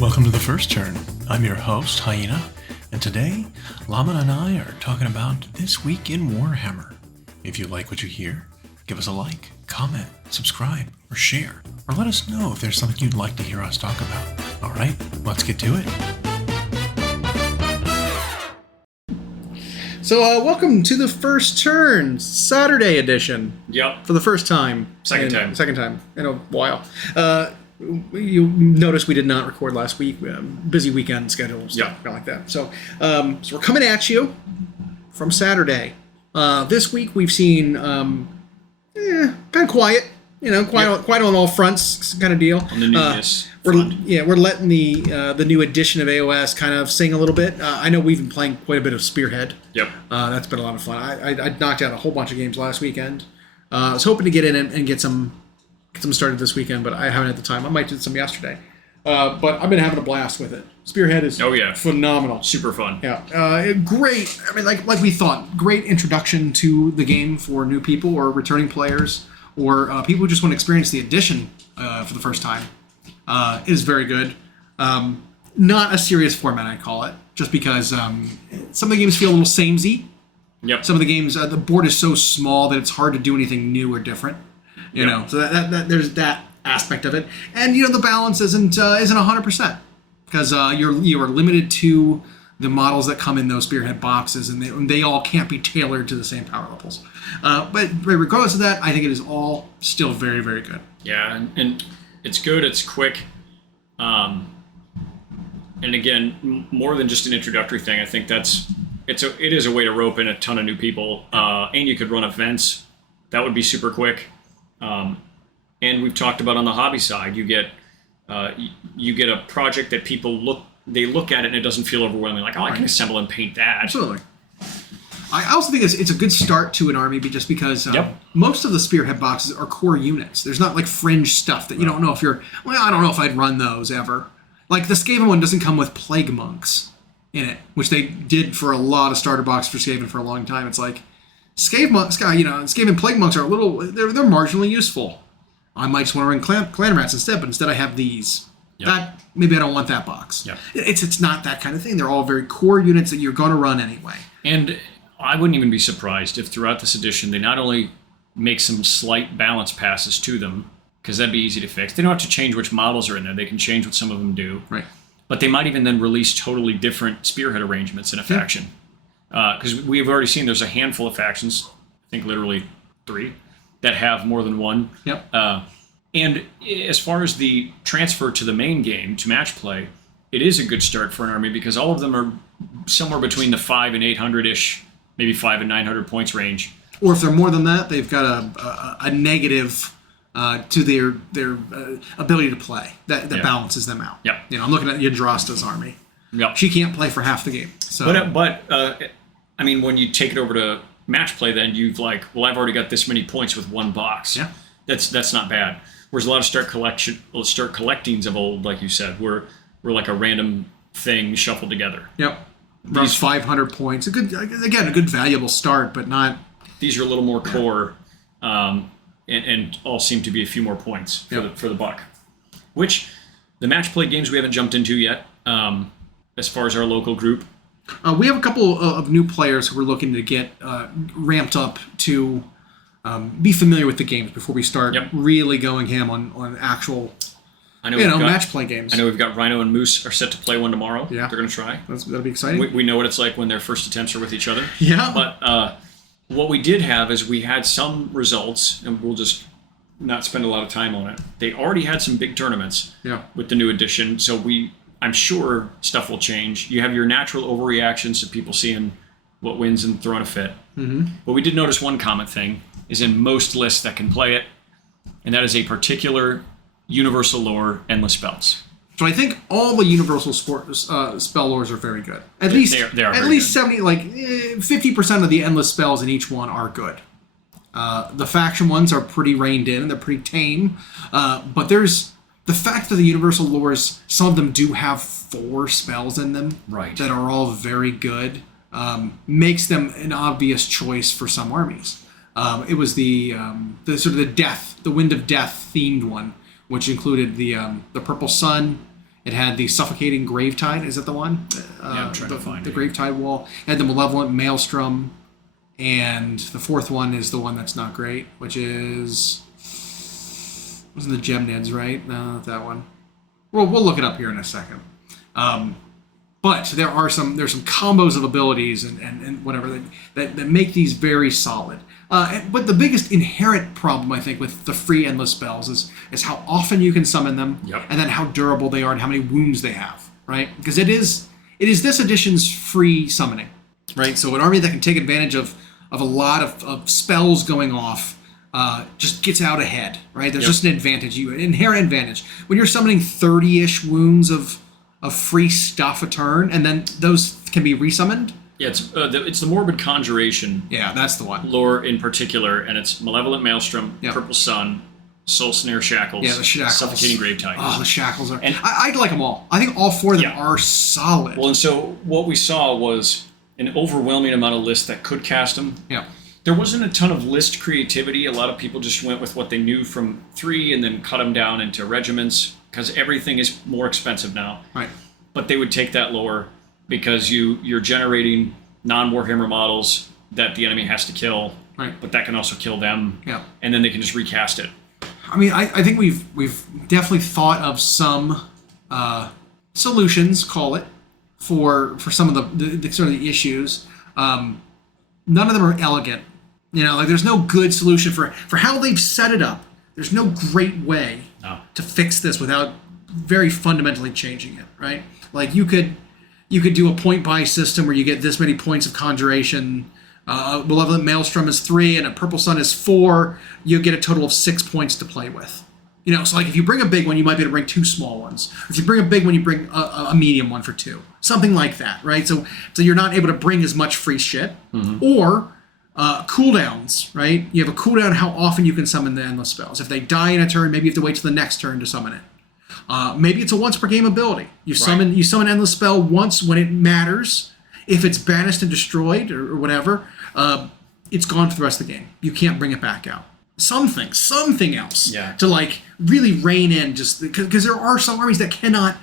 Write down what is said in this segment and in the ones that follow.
Welcome to The First Turn. I'm your host, Hyena, and today, Llama and I are talking about This Week in Warhammer. If you like what you hear, give us a like, comment, subscribe, or share, or let us know if there's something you'd like to hear us talk about. Alright, let's get to it. So, welcome to The First Turn, Saturday edition. Yep. For the first time. Second time in a while. You notice we did not record last week. Busy weekend schedule, stuff like that. So we're coming at you from Saturday. This week we've seen kind of quiet. Quiet on all fronts, kind of deal. On the newness. We're letting the new edition of AOS kind of sing a little bit. I know we've been playing quite a bit of Spearhead. Yep. That's been a lot of fun. I knocked out a whole bunch of games last weekend. I was hoping to get in and get some started this weekend, but I haven't had the time. I might do some yesterday. But I've been having a blast with it. Spearhead is phenomenal. Super fun. Yeah. Great. I mean, like we thought, great introduction to the game for new people or returning players or people who just want to experience the edition for the first time. It is very good. Not a serious format, I'd call it, just because some of the games feel a little samey. Yep. Some of the games, the board is so small that it's hard to do anything new or different. You know, so that there's that aspect of it, and the balance isn't 100% because you are limited to the models that come in those Spearhead boxes, and they all can't be tailored to the same power levels. But regardless of that, I think it is all still very, very good. Yeah, and it's good. It's quick, and again, more than just an introductory thing. I think it is a way to rope in a ton of new people, and you could run events. That would be super quick. And we've talked about on the hobby side, you get a project that people look at it and it doesn't feel overwhelming. Like, I can assemble and paint that. Absolutely. I also think it's a good start to an army, just because most of the Spearhead boxes are core units. There's not like fringe stuff that you don't know if you're. Well, I don't know if I'd run those ever. Like the Skaven one doesn't come with Plague Monks in it, which they did for a lot of starter boxes for Skaven for a long time. It's like Skaven Plague Monks are they're marginally useful. I might just want to run Clan Rats instead, but instead I have these. Yep. Maybe I don't want that box. Yep. It's not that kind of thing. They're all very core units that you're going to run anyway. And I wouldn't even be surprised if throughout this edition they not only make some slight balance passes to them, because that'd be easy to fix. They don't have to change which models are in there. They can change what some of them do. Right. But they might even then release totally different Spearhead arrangements in a faction. Because we've already seen there's a handful of factions, I think literally 3, that have more than one. Yep. And as far as the transfer to the main game, to match play, it is a good start for an army because all of them are somewhere between the 5 and 800-ish, maybe 5 and 900 points range. Or if they're more than that, they've got a negative to their ability to play that balances them out. Yep. I'm looking at Yggdrasta's army. Yep. She can't play for half the game. So. But I mean, when you take it over to match play, then you've I've already got this many points with one box. Yeah. That's not bad. Whereas a lot of start collectings of old, like you said, were like a random thing shuffled together. Yep. Around 500 points. A good valuable start, but not. These are a little more core, and all seem to be a few more points for the buck. Which the match play games we haven't jumped into yet, as far as our local group. We have a couple of new players who we're looking to get ramped up to be familiar with the games before we start really going ham on actual match play games. I know we've got Rhino and Moose are set to play one tomorrow. Yeah. They're going to try. That'll be exciting. We know what it's like when their first attempts are with each other. Yeah. But what we did have is we had some results, and we'll just not spend a lot of time on it. They already had some big tournaments with the new edition, so I'm sure stuff will change. You have your natural overreactions to people seeing what wins and throwing a fit. Mm-hmm. But we did notice one common thing is in most lists that can play it, and that is a particular universal lore endless spells. So I think all the universal spell lores are very good. At least 70, 50% of the endless spells in each one are good. The faction ones are pretty reined in and they're pretty tame. But there's the fact that the universal lores, some of them do have 4 spells in them that are all very good, makes them an obvious choice for some armies. It was the sort of the Wind of Death themed one, which included the Purple Sun It had the Suffocating Gravetide. Is that the one? I'm trying to find the it. Gravetide Wall. It had the Malevolent Maelstrom. And the fourth one is the one that's not great, which is... wasn't the Gemnids, right? No, not that one. We'll look it up here in a second. But there's some combos of abilities and whatever that make these very solid. But the biggest inherent problem, I think, with the free endless spells is how often you can summon them, and then how durable they are and how many wounds they have, right? Because it is this edition's free summoning, right? So an army that can take advantage of a lot of spells going off just gets out ahead, right? There's just an advantage, an inherent advantage. When you're summoning 30-ish wounds of free stuff a turn, and then those can be resummoned. Yeah, it's the Morbid Conjuration. Yeah, that's the one. Lore in particular, and it's Malevolent Maelstrom, Purple Sun, Soul Snare Shackles, the Shackles. Suffocating Gravetide. Oh, the Shackles are... And I like them all. I think all four of them are solid. Well, and so what we saw was an overwhelming amount of lists that could cast them. Yeah. There wasn't a ton of list creativity. A lot of people just went with what they knew from 3 and then cut them down into regiments, because everything is more expensive now. Right. But they would take that lore because you're generating non-Warhammer models that the enemy has to kill. Right. But that can also kill them. Yeah. And then they can just recast it. I mean, I think we've definitely thought of some solutions, call it, for some of the sort of the issues. None of them are elegant. Like there's no good solution for how they've set it up. There's no great way to fix this without very fundamentally changing it, right? Like you could do a point buy system where you get this many points of conjuration. Malevolent Maelstrom is 3 and a Purple Sun is 4. You get a total of 6 points to play with. So like if you bring a big one, you might be able to bring 2 small ones. If you bring a big one, you bring a medium one for 2. Something like that, right? So you're not able to bring as much free shit. Mm-hmm. Or cooldowns, right? You have a cooldown how often you can summon the endless spells. If they die in a turn, maybe you have to wait till the next turn to summon it. Maybe it's a once per game ability. You summon endless spell once when it matters. If it's banished and destroyed or whatever, it's gone for the rest of the game. You can't bring it back out. Something else to like really rein in, just because there are some armies that cannot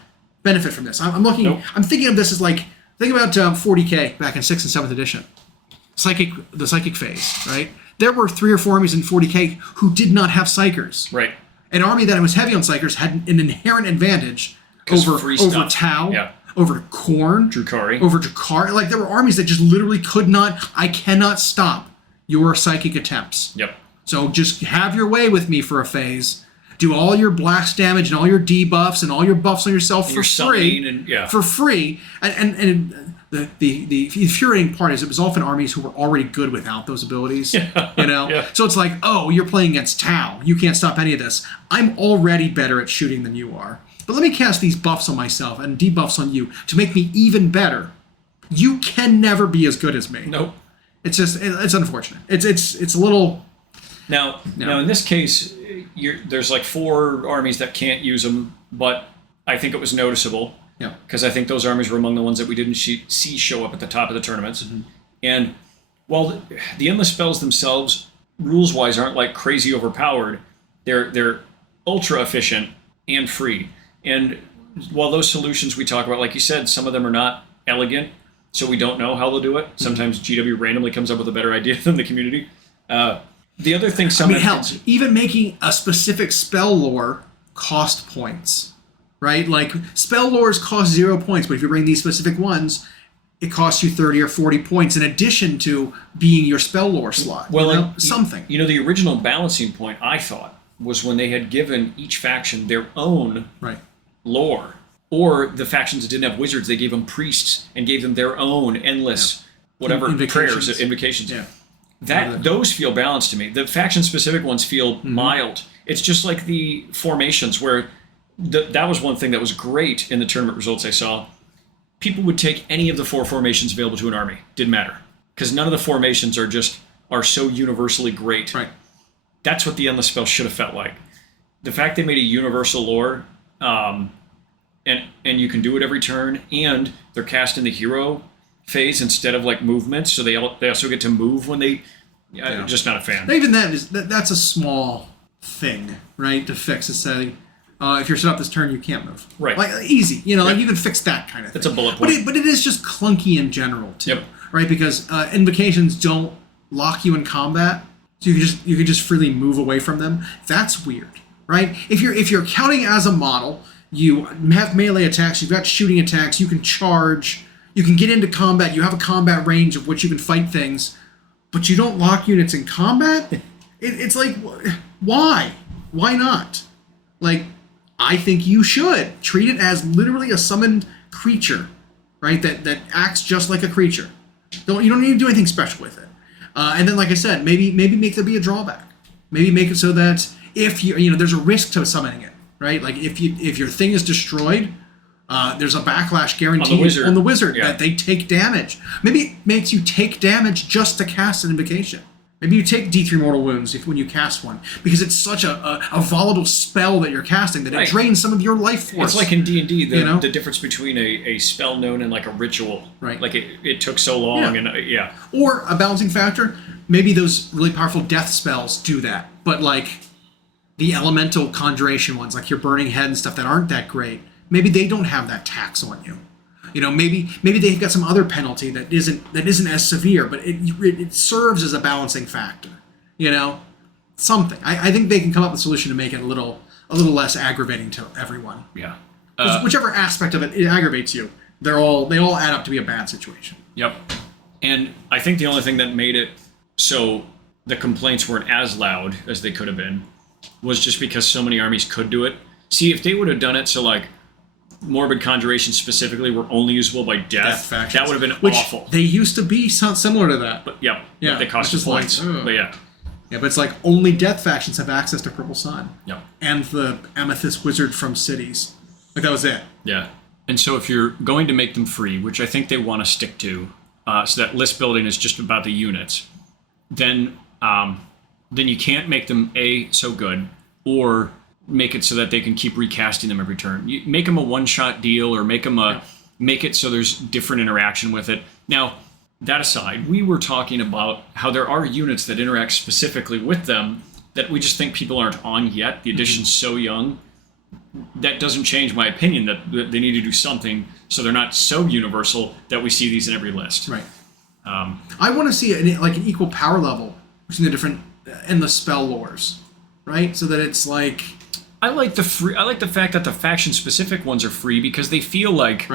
benefit from this. I'm looking. Nope. I'm thinking of this as like think about 40k back in 6th and 7th edition, the psychic phase, right? There were 3 or 4 armies in 40k who did not have psychers. Right. An army that was heavy on psychers had an inherent advantage over Tau, over Khorne, over Drukhari. Like there were armies that just literally could not. I cannot stop your psychic attempts. Yep. So just have your way with me for a phase. Do all your blast damage and all your debuffs and all your buffs on yourself for free. For free. And the infuriating part is it was often armies who were already good without those abilities. Yeah. So it's like, oh, you're playing against Tau. You can't stop any of this. I'm already better at shooting than you are. But let me cast these buffs on myself and debuffs on you to make me even better. You can never be as good as me. Nope. It's just it's unfortunate. It's a little. Now in this case, there's like 4 armies that can't use them, but I think it was noticeable. Yeah. Because I think those armies were among the ones that we didn't see show up at the top of the tournaments. Mm-hmm. And while the endless spells themselves, rules-wise, aren't like crazy overpowered, they're ultra efficient and free. And while those solutions we talk about, like you said, some of them are not elegant, so we don't know how they'll do it. Mm-hmm. Sometimes GW randomly comes up with a better idea than the community. The other thing helps. Even making a specific spell lore cost points, right? Like spell lores cost 0 points, but if you bring these specific ones, it costs you 30 or 40 points in addition to being your spell lore slot. Well, something. The original balancing point, I thought, was when they had given each faction their own lore. Or the factions that didn't have wizards, they gave them priests and gave them their own endless prayers, invocations. Yeah. Those feel balanced to me. The faction-specific ones feel mild. It's just like the formations where that was one thing that was great in the tournament results I saw. People would take any of the 4 formations available to an army. Didn't matter. Because none of the formations are so universally great. Right. That's what the endless spell should have felt like. The fact they made a universal lore, and you can do it every turn, and they're cast in the hero phase instead of like movements, so they also get to move when they. Just not a fan. Even that's a small thing, right? To fix. It's saying If you're set up this turn, you can't move. Right. Like easy, like you can fix that kind of thing. It's a bullet point. But it is just clunky in general too. Yep. Right, because invocations don't lock you in combat, so you can just freely move away from them. That's weird, right? If you're counting as a model, you have melee attacks, you've got shooting attacks, you can charge, you can get into combat, you have a combat range of which you can fight things, but you don't lock units in combat. It's like, why? Why not? Like, I think you should treat it as literally a summoned creature, right? That acts just like a creature. You don't need to do anything special with it. And then, like I said, maybe make there be a drawback. Maybe make it so that if there's a risk to summoning it, right? Like if your thing is destroyed, there's a backlash guarantee on the wizard that they take damage. Maybe it makes you take damage just to cast an invocation. Maybe you take D3 mortal wounds when you cast one, because it's such a volatile spell that you're casting that it drains some of your life force. It's like in D&D, the difference between a spell known and like a ritual. Right. Like it took so long Or a balancing factor, maybe those really powerful death spells do that, but like the elemental conjuration ones, like your Burning Head and stuff that aren't that great, maybe they don't have that tax on you. Maybe they've got some other penalty that isn't as severe, but it serves as a balancing factor. Something. I think they can come up with a solution to make it a little less aggravating to everyone. Yeah. Whichever aspect of it aggravates you, they all add up to be a bad situation. Yep. And I think the only thing that made it so the complaints weren't as loud as they could have been was just because so many armies could do it. See, if they would have done it so like Morbid Conjuration specifically were only usable by death that would have been awful. They used to be similar to that. But but they cost points. But but it's like only death factions have access to Purple Sun. Yep. And the Amethyst Wizard from Cities. Like that was it. Yeah. And so if you're going to make them free, which I think they want to stick to, so that list building is just about the units, then you can't make them so good, or make it so that they can keep recasting them every turn. You make them a one-shot deal, or make it so there's different interaction with it. Now, that aside, we were talking about how there are units that interact specifically with them that we just think people aren't on yet. The edition's so young. That doesn't change my opinion that they need to do something so they're not so universal that we see these in every list. Right. I want to see an equal power level between the different endless spell lores, right? So that it's like, I like the fact that the faction specific ones are free because they feel like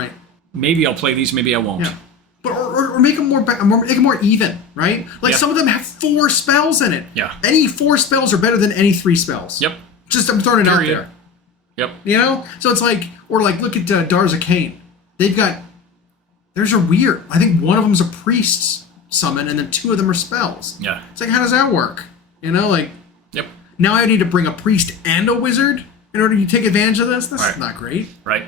maybe I'll play these, maybe I won't. Yeah. But or make them more even, right? Like some of them have 4 spells in it. Yeah. Any 4 spells are better than any 3 spells. Yep. Just I'm throwing it out there. Yep. So it's like, or like look at Darza Kane. Theirs are weird. I think one of them's a priest's summon, and then 2 of them are spells. Yeah. It's like, how does that work? Yep. Now I need to bring a priest and a wizard in order to take advantage of this? That's not great. Right.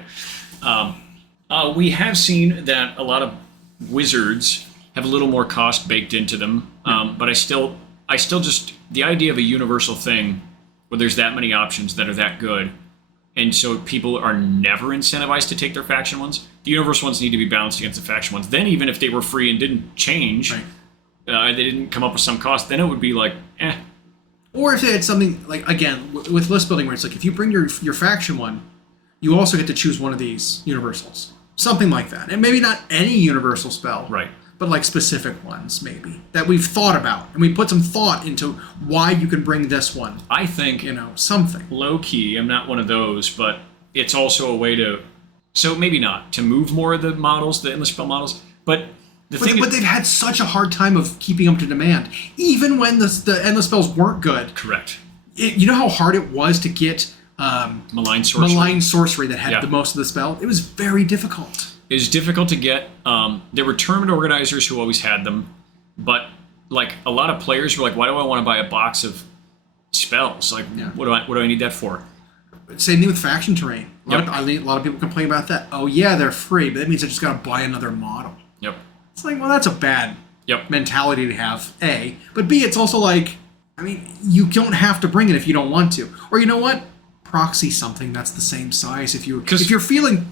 We have seen that a lot of wizards have a little more cost baked into them, but I still just, the idea of a universal thing where there's that many options that are that good, and so people are never incentivized to take their faction ones. The universal ones need to be balanced against the faction ones. Then even if they were free and didn't change, they didn't come up with some cost, then it would be like, eh. Or if they had something, like, again, with list building, where it's like, if you bring your faction one, you also get to choose one of these universals. Something like that. And maybe not any universal spell. Right. But like specific ones, maybe, that we've thought about. And we put some thought into why you can bring this one. I think, something. Low-key, I'm not one of those, but it's also a way to, so maybe not, to move more of the models, the endless spell models, but But they've had such a hard time of keeping up to demand, even when the endless spells weren't good. Correct. You know how hard it was to get Malign Sorcery that had the most of the spell? It was very difficult. It was difficult to get. There were tournament organizers who always had them, but like a lot of players were like, "Why do I want to buy a box of spells? Like, what do I need that for?" Same thing with faction terrain. A lot of people complain about that. Oh yeah, they're free, but that means I just got to buy another model. Yep. It's like, well, that's a bad mentality to have, A. But B, it's also like, I mean, you don't have to bring it if you don't want to. Or you know what? Proxy something that's the same size. If you're feeling,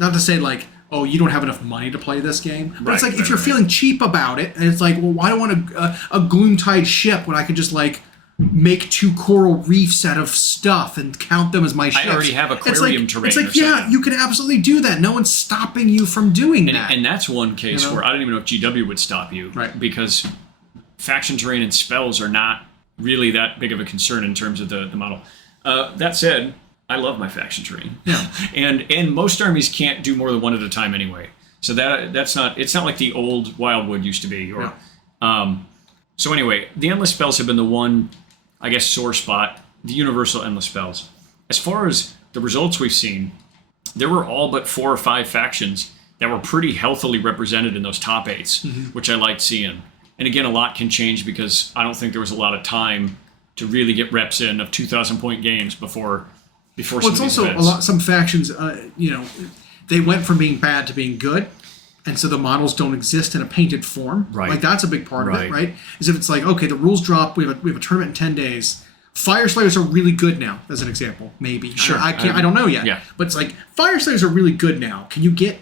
not to say like, oh, you don't have enough money to play this game. But it's like, if you're feeling cheap about it, and it's like, well, why do I want a Gloomtide ship when I can just like make 2 coral reefs out of stuff and count them as my ships. I already have aquarium terrain. It's like, yeah, you can absolutely do that. No one's stopping you from doing that. And that's one case where I don't even know if GW would stop you. Right. Because faction terrain and spells are not really that big of a concern in terms of the model. That said, I love my faction terrain. Yeah. and most armies can't do more than one at a time anyway. So it's not like the old Wildwood used to be. So anyway, the endless spells have been the one, I guess, sore spot, the universal endless spells. As far as the results we've seen, there were all but 4 or 5 factions that were pretty healthily represented in those top 8s, which I liked seeing. And again, a lot can change because I don't think there was a lot of time to really get reps in of 2,000-point games before some it's of these also events. some factions, they went from being bad to being good. And so the models don't exist in a painted form. Right. Like that's a big part of it, right? Is if it's like, okay, the rules drop, we have a tournament in 10 days. Fire Slayers are really good now, as an example, maybe. Sure. I don't know yet. Yeah. But it's like, Fire Slayers are really good now. Can you get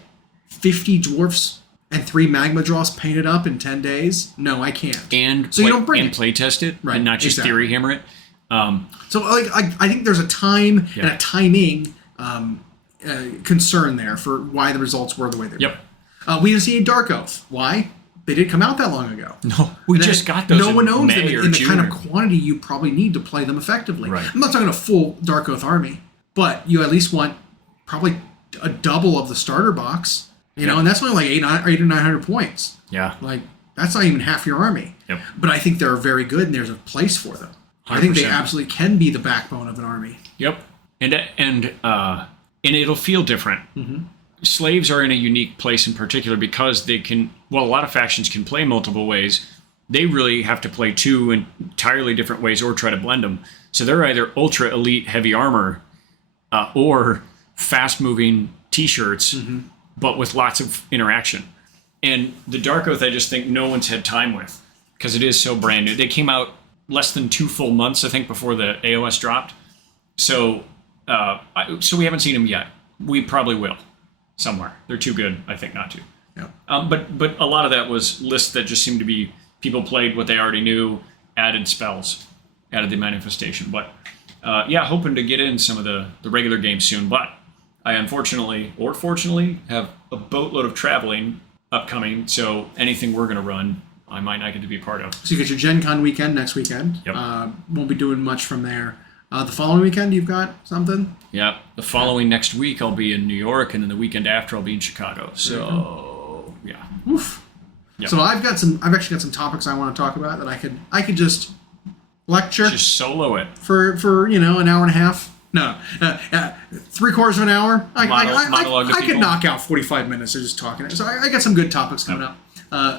50 dwarfs and 3 magma draws painted up in 10 days? No, I can't. And so you don't bring play test it, right, and not just theory hammer it. So like I think there's a time and a timing concern there for why the results were the way they were. We didn't see a Dark Oath. Why? They didn't come out that long ago. No, we just got those. No one owns them in the June. kind of quantity you probably need to play them effectively. Right. I'm not talking a full Dark Oath army, but you at least want probably a double of the starter box. You know, and that's only like 800 or 900 points. Yeah. Like that's not even half your army. Yep. But I think they're very good, and there's a place for them. 100%. I think they absolutely can be the backbone of an army. Yep. And it'll feel different. Slaves are in a unique place in particular because they can, a lot of factions can play multiple ways. They really have to play 2 entirely different ways or try to blend them. So they're either ultra elite heavy armor or fast moving t-shirts, but with lots of interaction. And the Dark Oath, I just think no one's had time with because it is so brand new. They came out less than 2 full months, I think, before the AOS dropped. So so we haven't seen them yet. We probably will. Somewhere. They're too good, I think, not to. Yeah. But a lot of that was lists that just seemed to be people played what they already knew, added spells, added the manifestation. But hoping to get in some of the regular games soon. But I unfortunately, or fortunately, have a boatload of traveling upcoming. So anything we're going to run, I might not get to be part of. So you get your Gen Con weekend next weekend. Yep. Won't be doing much from there. The following weekend, you've got something? Yeah. The following next week, I'll be in New York, and then the weekend after, I'll be in Chicago. So, yeah. Oof. Yep. So I've actually got some topics I want to talk about that I could just lecture. Just solo it. For an hour and a half. No, 3/4 of an hour. I could knock out 45 minutes of just talking. So I got some good topics coming up.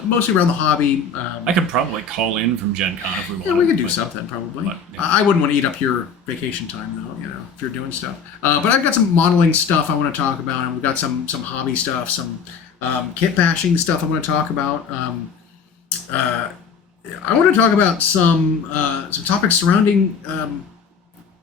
Mostly around the hobby. I could probably call in from Gen Con if we wanted. Yeah, we could do something probably. But, yeah. I wouldn't want to eat up your vacation time though, if you're doing stuff. But I've got some modeling stuff I want to talk about, and we've got some hobby stuff, some kit bashing stuff I want to talk about. I want to talk about some topics surrounding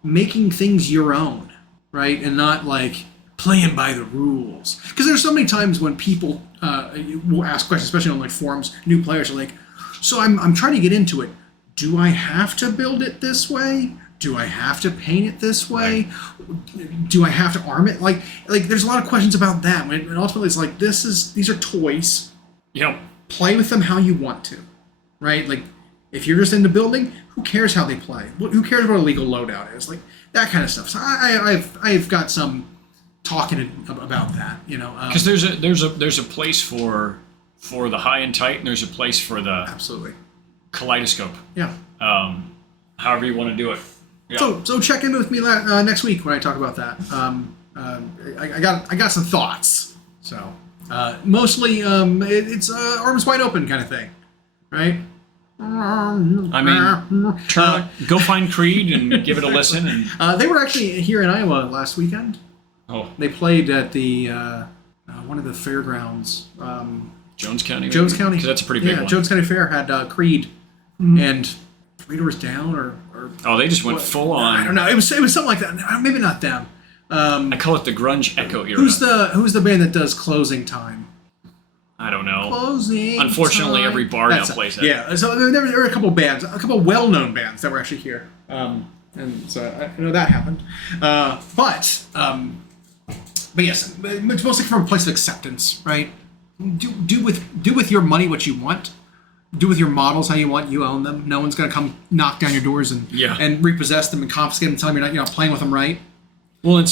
making things your own, right, and not like playing by the rules. Because there's so many times when people will ask questions, especially on like forums, new players are like, so I'm trying to get into it. Do I have to build it this way? Do I have to paint it this way? Right. Do I have to arm it? Like there's a lot of questions about that. And ultimately it's like, these are toys. Yep. Play with them how you want to, right? Like if you're just into building, who cares how they play? Who cares what a legal loadout is? Like that kind of stuff. So I've got some talking about that, because there's a place for the high and tight, and there's a place for the absolutely kaleidoscope. Yeah. However you want to do it. Yeah. So check in with me next week when I talk about that. I got some thoughts. So mostly it's arms wide open kind of thing, right? I mean, go find Creed and give it a listen. And they were actually here in Iowa last weekend. Oh, they played at the one of the fairgrounds. Jones County. Jones County, because that's a pretty big one. Jones County Fair had Creed, and 3 Doors Down or oh, they just went full on. I don't know. It was something like that. Maybe not them. I call it the grunge echo era. Who's the band that does Closing Time? I don't know. Closing. Unfortunately, time. every bar now plays it. Yeah. So there were a couple bands, a couple well-known bands that were actually here, and so I know that happened. But yes, it's mostly from a place of acceptance, right? Do with your money what you want. Do with your models how you want. You own them. No one's gonna come knock down your doors and repossess them and confiscate them and tell them you're not playing with them right. Well, and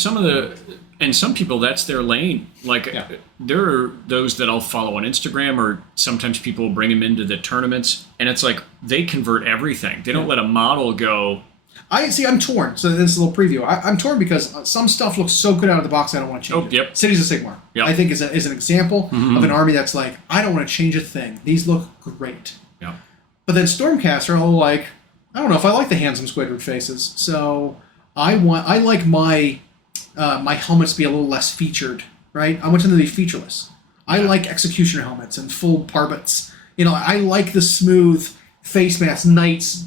some people, that's their lane. Like there are those that I'll follow on Instagram, or sometimes people bring them into the tournaments, and it's like they convert everything. They don't let a model go. I'm torn. So this is a little preview. I'm torn because some stuff looks so good out of the box I don't want to change it. Yep. Cities of Sigmar, I think is an example of an army that's like, I don't want to change a thing. These look great. Yeah. But then Stormcast are all like, I don't know if I like the handsome squidward faces. So I like my helmets to be a little less featured, right? I want them to be featureless. I like executioner helmets and full parbots. I like the smooth face masks, knights,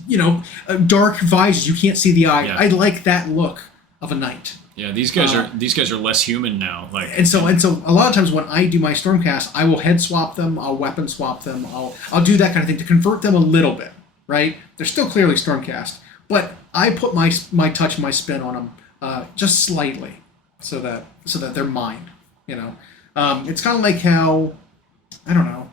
dark visors, you can't see the eye. I like that look of a knight. Yeah, these guys are less human now. And so a lot of times when I do my Stormcast, I will head swap them, I'll weapon swap them, I'll do that kind of thing to convert them a little bit, right? They're still clearly Stormcast, but I put my touch, my spin on them just slightly, so that they're mine. It's kind of like how, I don't know,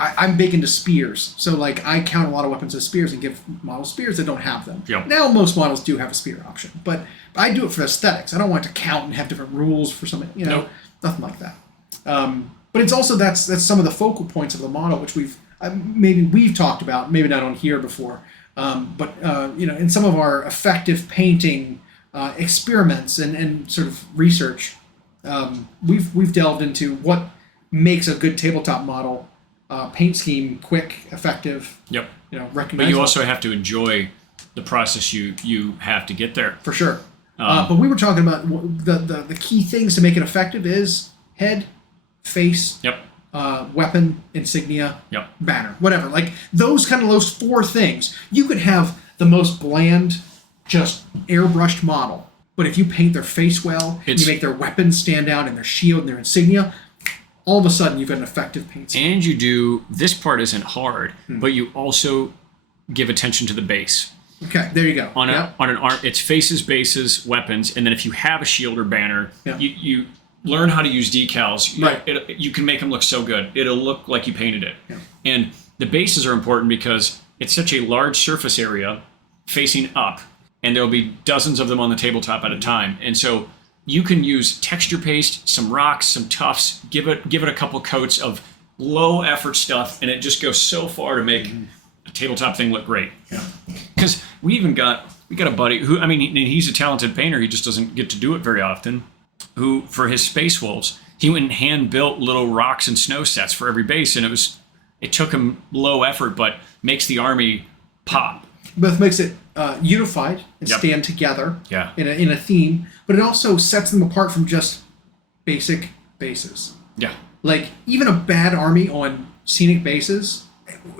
I'm big into spears, so like I count a lot of weapons as spears and give models spears that don't have them. Yep. Now most models do have a spear option, but I do it for aesthetics. I don't want it to count and have different rules for something, Nope. Nothing like that. But it's also that's some of the focal points of the model, which we've talked about, maybe not on here before, but in some of our effective painting experiments and sort of research, we've delved into what makes a good tabletop model. Paint scheme, quick, effective. Yep. Recognizable. But you also have to enjoy the process you have to get there. For sure. But we were talking about the key things to make it effective is head, face, weapon, insignia, banner, whatever. Like those four things. You could have the most bland, just airbrushed model, but if you paint their face well, and you make their weapons stand out and their shield and their insignia, all of a sudden you've got an effective paint scheme. And you do, this part isn't hard, but you also give attention to the base. Okay, there you go. On an arm, it's faces, bases, weapons, and then if you have a shield or banner, you learn how to use decals. Right. You can make them look so good. It'll look like you painted it. Yeah. And the bases are important because it's such a large surface area facing up, and there'll be dozens of them on the tabletop at a time. And so you can use texture paste, some rocks, some tufts, give it a couple coats of low effort stuff, and it just goes so far to make a tabletop thing look great. Yeah. Because we got a buddy who, he's a talented painter, he just doesn't get to do it very often, who, for his Space Wolves, he went and hand built little rocks and snow sets for every base, and it took him low effort, but makes the army pop. Both makes it unified and stand together in a theme, but it also sets them apart from just basic bases. Yeah. Like, even a bad army on scenic bases,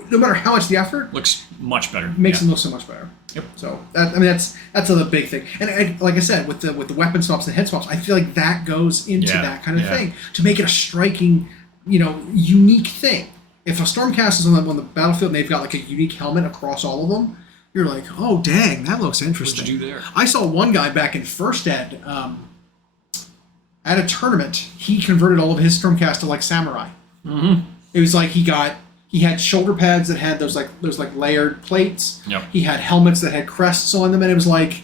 no matter how much the effort, looks much better. Makes them look so much better. Yep. So that's the big thing. And like I said, with the weapon swaps and head swaps, I feel like that goes into that kind of thing to make it a striking, unique thing. If a Stormcast is on the battlefield and they've got like a unique helmet across all of them, you're like, oh dang, that looks interesting. What'd you do there? I saw one guy back in First Ed at a tournament. He converted all of his Stormcast to like samurai. Mm-hmm. It was like he had shoulder pads that had those layered plates. Yep. He had helmets that had crests on them, and it was like,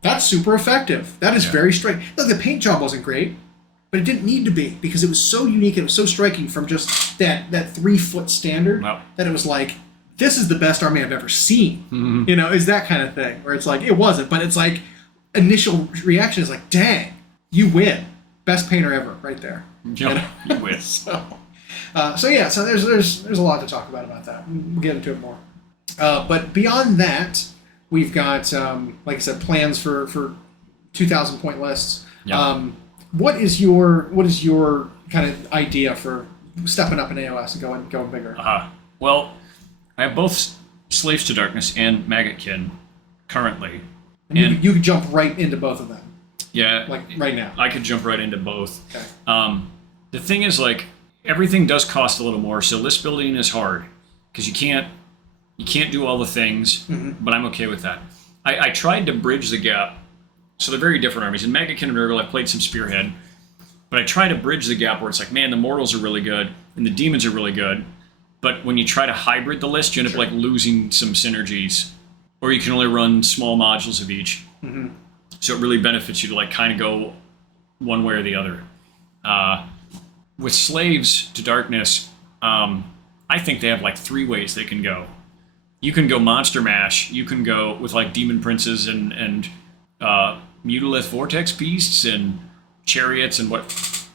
that's super effective. That is very striking. Look, the paint job wasn't great, but it didn't need to be because it was so unique and it was so striking from just that 3-foot standard that it was like, this is the best army I've ever seen. Mm-hmm. Is that kind of thing where it's like, it wasn't, but it's like, initial reaction is like, dang, you win. Best painter ever right there. Yep. You win. So there's a lot to talk about that. We'll get into it more. But beyond that, we've got, like I said, plans for 2,000 point lists. Yep. What is your kind of idea for stepping up in AOS and going bigger? Well, I have both Slaves to Darkness and Maggotkin currently. And you could jump right into both of them. Yeah. Like right now. I could jump right into both. Okay. The thing is, like, everything does cost a little more. So list building is hard because you can't do all the things, but I'm okay with that. I tried to bridge the gap. So they're very different armies. In Magakin and Nurgle, I played some Spearhead, but I try to bridge the gap where it's like, man, the Mortals are really good and the Demons are really good. But when you try to hybrid the list, you end up like losing some synergies, or you can only run small modules of each. So it really benefits you to like kind of go one way or the other. With Slaves to Darkness, I think they have like 3 ways they can go. You can go Monster Mash. You can go with like Demon Princes and Mutalith Vortex Beasts and Chariots and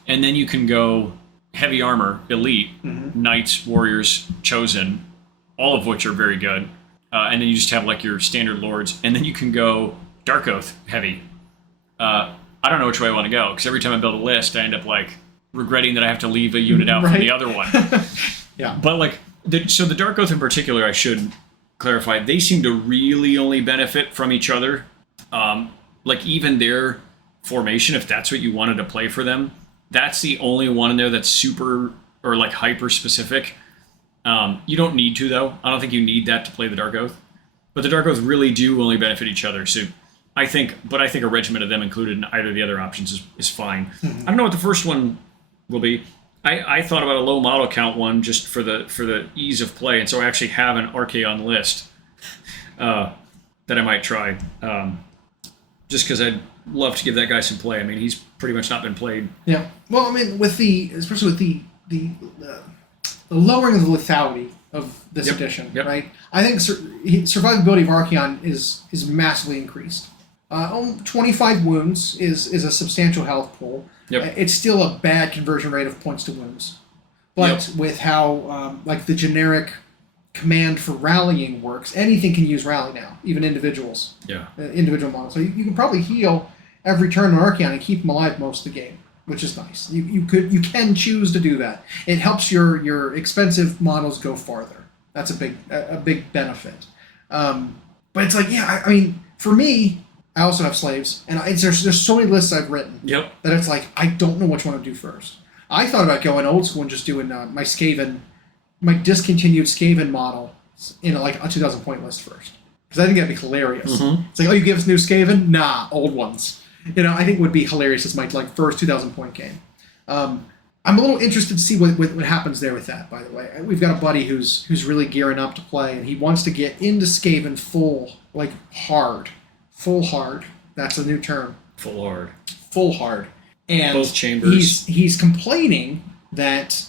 and then you can go Heavy Armor, Elite, Knights, Warriors, Chosen, all of which are very good. And then you just have like your standard Lords. And then you can go Dark Oath Heavy. I don't know which way I want to go, because every time I build a list, I end up like regretting that I have to leave a unit out from the other one. Yeah. But like, so the Dark Oath in particular, I should clarify, they seem to really only benefit from each other. Like even their formation, if that's what you wanted to play for them, that's the only one in there that's super or like hyper specific. You don't need to, though. I don't think you need that to play the Dark Oath. But the Dark Oath really do only benefit each other. So I think a regiment of them included in either of the other options is fine. I don't know what the first one will be. I thought about a low model count one just for the ease of play, and so I actually have an Archaon list that I might try, just because I'd love to give that guy some play. I mean, he's pretty much not been played. Yeah. Well, I mean, especially with the lowering of the lethality of this edition, right? I think survivability of Archaon is massively increased. 25 wounds is a substantial health pool. It's still a bad conversion rate of points to wounds. But with how like the generic command for rallying works, anything can use rally now, even individuals. Individual models. So you can probably heal every turn on Archaon and keep them alive most of the game, which is nice. You can choose to do that. It helps your expensive models go farther. That's a big benefit. But it's like, I mean, for me, I also have Slaves, and there's so many lists I've written that it's like I don't know which one to do first. I thought about going old school and just doing my discontinued Skaven model in like a 2,000 point list first, because I think that'd be hilarious. It's like, oh, you give us new Skaven? Nah, old ones. I think would be hilarious as my like first 2,000 point game. I'm a little interested to see what happens there with that. By the way, we've got a buddy who's really gearing up to play, and he wants to get into Skaven full hard. That's a new term. Full hard. And both chambers. He's complaining that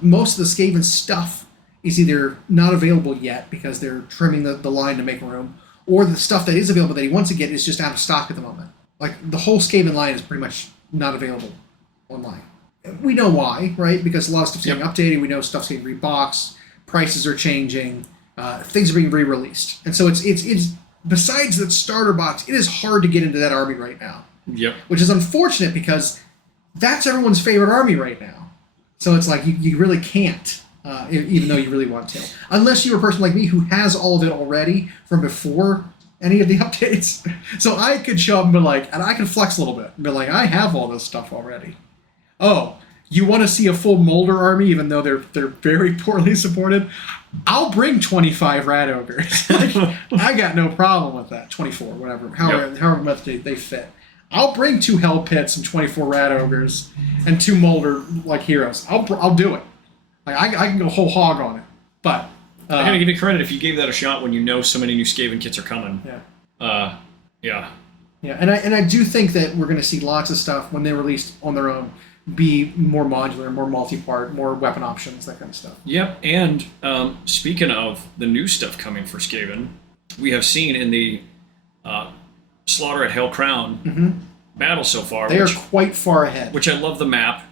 most of the Skaven stuff is either not available yet because they're trimming the line to make room, or the stuff that is available that he wants to get is just out of stock at the moment. Like the whole Skaven line is pretty much not available online. We know why, right? Because a lot of stuff's getting updated. We know stuff's getting reboxed. Prices are changing. Things are being re-released, and so it's besides that starter box, it is hard to get into that army right now. Which is unfortunate because that's everyone's favorite army right now. So it's like you really can't, even though you really want to. Unless you're a person like me who has all of it already from before any of the updates. So I could show up and be like, and I can flex a little bit and be like, I have all this stuff already. Oh, you want to see a full Molder army even though they're very poorly supported? I'll bring 25 Rat Ogres. I got no problem with that. 24, whatever, however much they fit. I'll bring 2 Hell Pits and 24 Rat Ogres and 2 Molder like heroes. I'll do it. Like I can go whole hog on it. But I gotta give you credit if you gave that a shot when you know so many new Skaven kits are coming. Yeah, and I do think that we're going to see lots of stuff when they're released on their own be more modular, more multi-part, more weapon options, that kind of stuff. And speaking of the new stuff coming for Skaven, we have seen in the Slaughter at Hell Crown battle so far. They are quite far ahead. Which I love the map.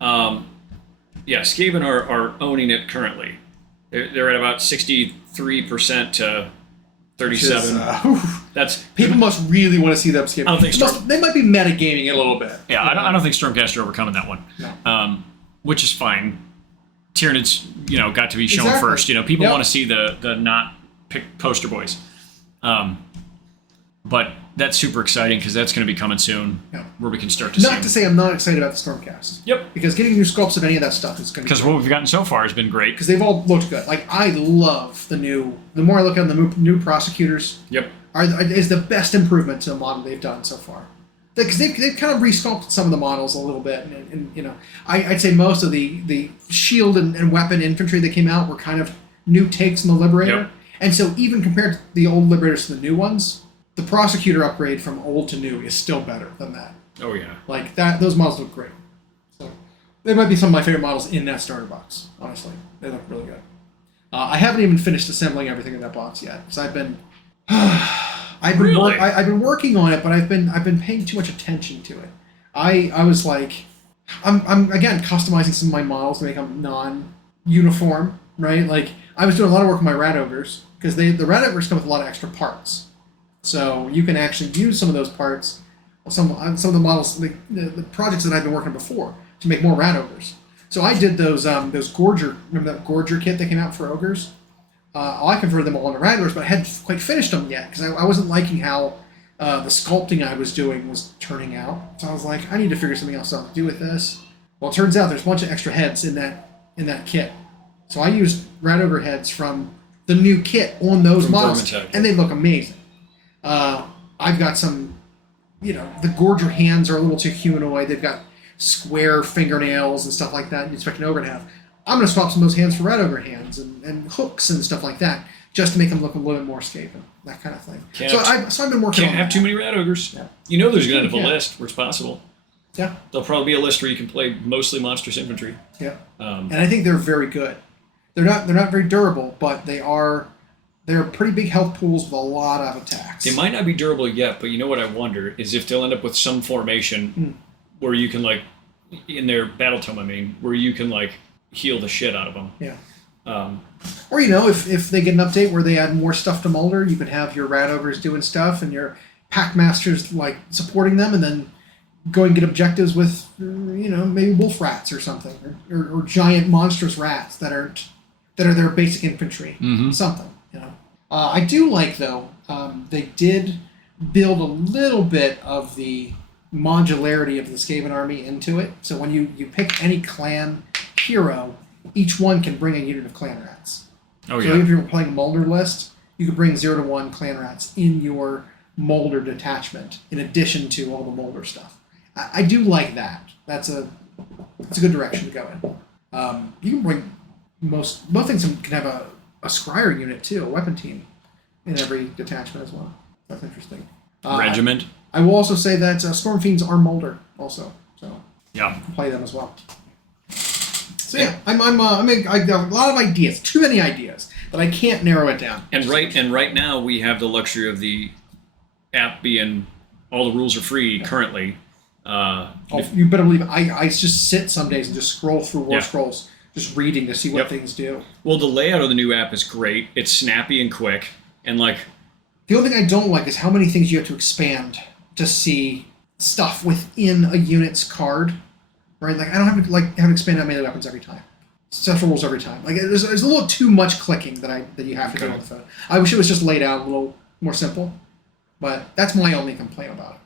Skaven are owning it currently. They're at about 63% to 37. That's people must really want to see them Skaven. I don't think they might be metagaming it a little bit. I don't think Stormcast are overcoming that one. No. Which is fine. Tyranids, got to be shown first. People want to see the not pick poster boys. But that's super exciting because that's going to be coming soon, Yeah. where we can start to see. Not to say I'm not excited about the Stormcast. Yep. Because getting new sculpts of any of that stuff is going to be Because what we've gotten so far has been great. because they've all looked good. Like, I love the more I look at the new prosecutors, Yep. is the best improvement to the model they've done so far. Because they've kind of resculpted some of the models a little bit, and you know, I'd say most of the shield and weapon infantry that came out were kind of new takes on the Liberator. Yep. And so even compared to the old Liberators to the new ones, the Prosecutor upgrade from old to new is still better than that. Oh yeah. Like that, those models look great. So they might be some of my favorite models in that starter box. Honestly, they look really good. I haven't even finished assembling everything in that box yet because I've been Really? I've been working on it, but I've been paying too much attention to it. I was like, I'm again customizing some of my models to make them non-uniform, right? Like I was doing a lot of work with my Rat Ogres because the Rat Ogres come with a lot of extra parts, so you can actually use some of those parts, some of the models, the projects that I've been working on before to make more Rat Ogres. So I did those Gorger, remember that Gorger kit that came out for Ogres? I converted them all into Rat Ogres, but I hadn't quite finished them yet because I wasn't liking how the sculpting I was doing was turning out. So I was like, I need to figure something else out to do with this. Well, it turns out there's a bunch of extra heads in that kit. So I used Rat Ogre heads from the new kit on those models, and they look amazing. I've got some, the Gorger hands are a little too humanoid. They've got square fingernails and stuff like that you expect an ogre to have. I'm going to swap some of those hands for Rat Ogre hands and hooks and stuff like that, just to make them look a little bit more escaping, that kind of thing. So I've been working on that. Can't have too many Rat Ogres. Yeah. You know there's going to end up a list where it's possible. Yeah. There'll probably be a list where you can play mostly monstrous infantry. Yeah. And I think they're very good. They're not very durable, but they're pretty big health pools with a lot of attacks. They might not be durable yet, but you know what I wonder is if they'll end up with some formation where you can in their battle tome, where you can heal the shit out of them. Yeah. Or if they get an update where they add more stuff to Mulder, you could have your Rat Ogres doing stuff and your Pack Masters supporting them, and then go and get objectives with maybe wolf rats or something, or giant monstrous rats that are their basic infantry, something. I do like though they did build a little bit of the modularity of the Skaven army into it. So when you pick any clan hero, each one can bring a unit of clan rats. Oh, so yeah. if you're playing a Mulder list, you could bring 0 to 1 clan rats in your Mulder detachment, in addition to all the Mulder stuff. I do like that. That's a good direction to go in. You can bring most things can have a scryer unit too, a weapon team in every detachment as well. That's interesting. Regiment. I will also say that Storm Fiends are Mulder also, so Yeah. you can play them as well. So yeah, I have a lot of ideas, too many ideas, but I can't narrow it down. And right now we have the luxury of the app being all the rules are free currently. You better believe it. I just sit some days and just scroll through War Scrolls, just reading to see what things do. Well, the layout of the new app is great. It's snappy and quick, and the only thing I don't like is how many things you have to expand to see stuff within a unit's card. Right? I don't have to expand out melee weapons every time. Special rules every time. There's a little too much clicking that you have to do on the phone. I wish it was just laid out a little more simple, but that's my only complaint about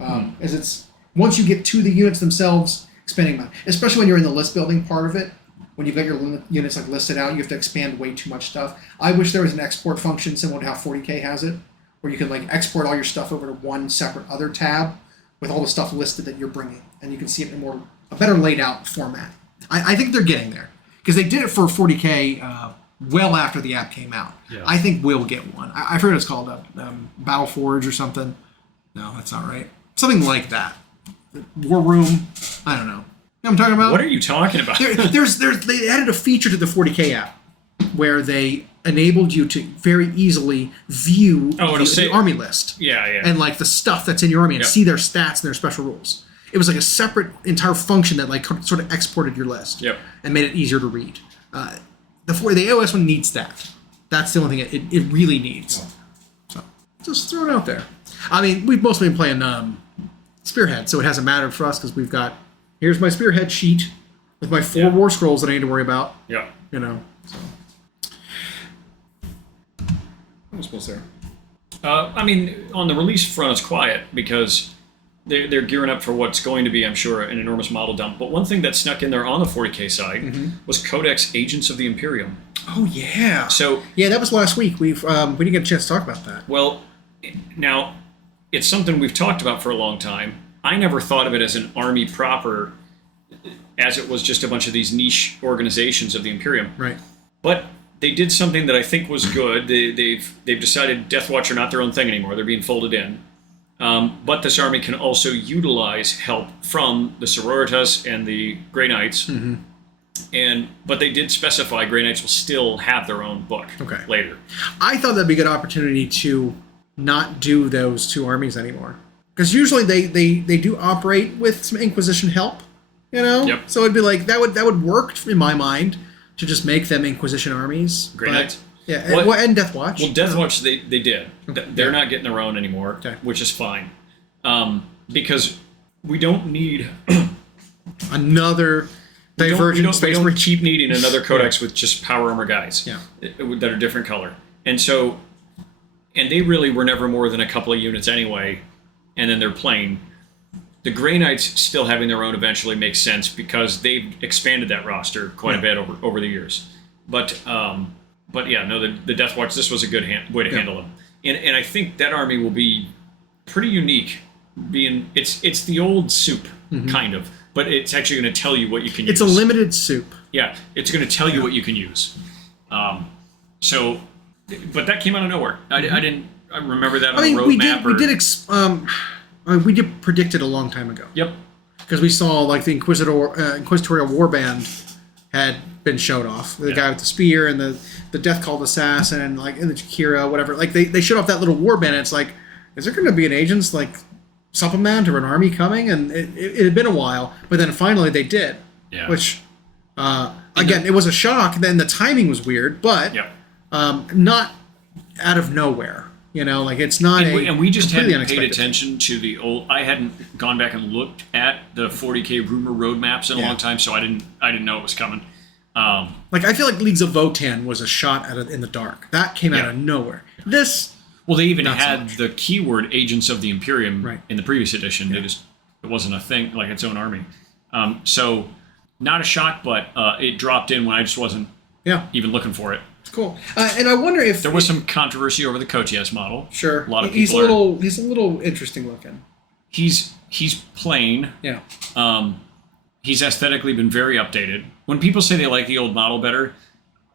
it. Is it's once you get to the units themselves, expanding them, especially when you're in the list building part of it, when you've got your units listed out, you have to expand way too much stuff. I wish there was an export function similar to how 40K has it, where you can export all your stuff over to one separate other tab with all the stuff listed that you're bringing, and you can see it in a better laid out format. I think they're getting there because they did it for 40K well after the app came out. Yeah. I think we'll get one. I forget what it's called, Battle Forge or something. No, that's not right. Something like that. War Room. I don't know. You know what I'm talking about? What are you talking about? They added a feature to the 40K app where they enabled you to very easily view the army list. Yeah. And the stuff that's in your army and see their stats and their special rules. It was a separate entire function that sort of exported your list and made it easier to read. The AOS one needs that. That's the only thing it really needs. So just throw it out there. We've mostly been playing Spearhead, so it hasn't mattered for us because we've got here's my Spearhead sheet with my 4 War Scrolls that I need to worry about. Yeah. So. Almost there. I mean, on the release front, it's quiet because they're gearing up for what's going to be, I'm sure, an enormous model dump. But one thing that snuck in there on the 40K side was Codex Agents of the Imperium. Oh yeah. So yeah, that was last week. We didn't get a chance to talk about that. Well, now it's something we've talked about for a long time. I never thought of it as an army proper, as it was just a bunch of these niche organizations of the Imperium. Right. But they did something that I think was good. They've decided Death Watch are not their own thing anymore. They're being folded in. But this army can also utilize help from the Sororitas and the Grey Knights. But they did specify Grey Knights will still have their own book later. I thought that'd be a good opportunity to not do those two armies anymore. Because usually they do operate with some Inquisition help, you know? Yep. So it'd be like, that would work in my mind to just make them Inquisition armies. Grey Knights? Yeah, and Death Watch. Well, Death Watch, they did. They're not getting their own anymore, which is fine. Because we don't need... another Divergent Space We Marine. don't keep needing another Codex with just power armor guys that are different color. And so... And they really were never more than a couple of units anyway, and then they're plain. The Grey Knights still having their own eventually makes sense because they've expanded that roster quite a bit over the years. But yeah, no, the Death Watch, this was a good way to handle them. And I think that army will be pretty unique. It's the old soup, kind of, but it's actually going to tell you what you can use. It's a limited soup. Yeah, it's going to tell you what you can use. But that came out of nowhere. I remember that on the roadmap. We did predict it a long time ago. Yep. Because we saw like the Inquisitorial Warband had been showed off. The guy with the spear and the Death Cult Assassin and like in the Jakira, whatever. Like they showed off that little warband and it's like, is there going to be an agents like supplement or an army coming? And it had been a while, but then finally they did. Yeah. Which again, it was a shock. Then the timing was weird, but not out of nowhere. You know, like it's not and we just hadn't paid attention to the old. I hadn't gone back and looked at the 40K rumor roadmaps in a long time, so I didn't know it was coming. Like I feel like Leagues of Votann was a shot in the dark. That came out of nowhere. Well, they even had the keyword Agents of the Imperium in the previous edition. It wasn't a thing like its own army. So not a shock, but it dropped in when I just wasn't even looking for it. Cool. And I wonder if there was some controversy over the Kotias model. Sure. A lot of people he's a little interesting looking. He's plain. Yeah. He's aesthetically been very updated. When people say they like the old model better,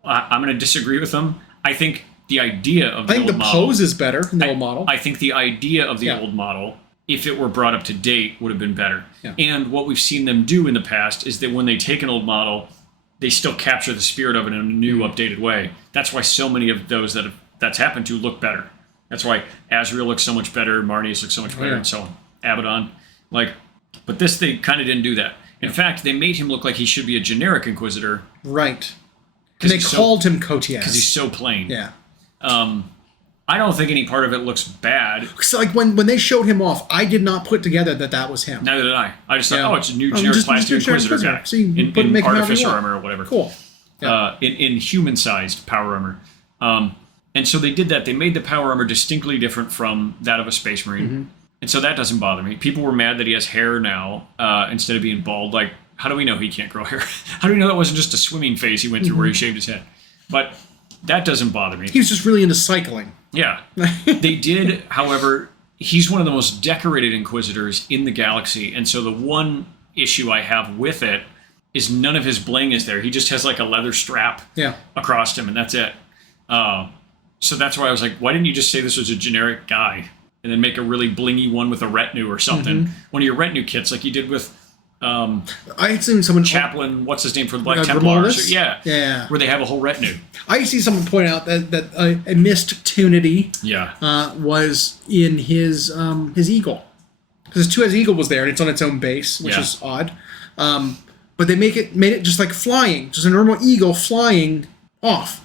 I'm going to disagree with them. I think the idea of the old model... I think the pose is better than the old model. I think the idea of the old model, if it were brought up to date, would have been better. Yeah. And what we've seen them do in the past is that when they take an old model, they still capture the spirit of it in a new, updated way. That's why so many of those that's happened to look better. That's why Azrael looks so much better, Marnius looks so much better, and so on. Abaddon. But this, they kind of didn't do that. In fact, they made him look like he should be a generic Inquisitor. Right. And they called him Kotias. Because he's so plain. Yeah. I don't think any part of it looks bad. So, like, when they showed him off, I did not put together that was him. Neither did I. I just thought, it's a new generic class 2 Inquisitor guy. So you in Artificer armor or whatever. Cool. Yeah. In human-sized power armor. And so they did that. They made the power armor distinctly different from that of a Space Marine. And so that doesn't bother me. People were mad that he has hair now instead of being bald. Like, how do we know he can't grow hair? How do we know that wasn't just a swimming phase he went through where he shaved his head? But that doesn't bother me. He was just really into cycling. Yeah. They did, however, he's one of the most decorated Inquisitors in the galaxy. And so the one issue I have with it is none of his bling is there. He just has like a leather strap across him, and that's it. So that's why I was like, why didn't you just say this was a generic guy? And then make a really blingy one with a retinue or something. One of your retinue kits, like you did with I had seen someone Chaplain, what's his name for the Black Templars? Yeah. Where they have a whole retinue. I see someone point out that a missed tunity was in his eagle. Because his eagle was there and it's on its own base, which is odd. But they made it just like flying, just a normal eagle flying off.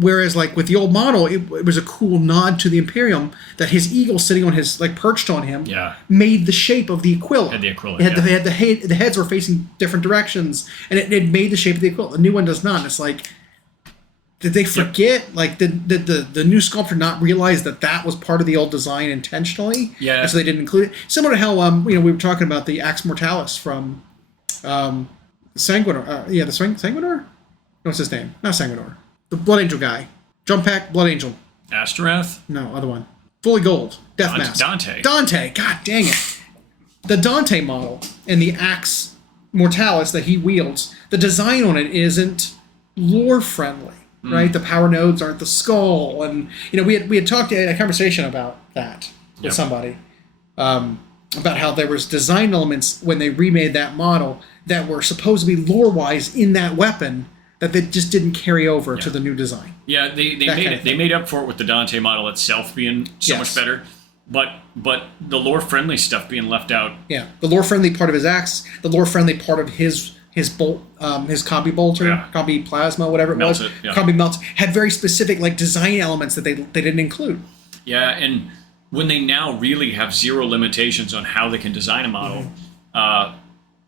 Whereas, like, with the old model, it was a cool nod to the Imperium that his eagle sitting on his, like, perched on him made the shape of the Aquila. Had the Aquila, the heads were facing different directions, and it made the shape of the Aquila. The new one does not. It's like, Did they forget? Yep. Like, did the new sculptor not realize that was part of the old design intentionally? Yeah. And so they didn't include it. Similar to how we were talking about the Axe Mortalis from Sanguinor. The Sanguinor? What's his name? Not Sanguinor. The Blood Angel guy. Jump Pack, Blood Angel. Asterath? No, other one. Fully gold. Death Mask. Dante. God dang it. The Dante model and the Axe Mortalis that he wields, the design on it isn't lore friendly. Right, the power nodes aren't the skull, and we had talked in a conversation about that with somebody about how there was design elements when they remade that model that were supposed to be lore wise in that weapon that they just didn't carry over to the new design. Yeah, they made it. They made up for it with the Dante model itself being so much better, but the lore friendly stuff being left out. Yeah, the lore friendly part of his axe, the lore friendly part of his bolt, his combi bolter, combi plasma, whatever it was, combi melts, had very specific design elements that they didn't include. Yeah, and when they now really have zero limitations on how they can design a model,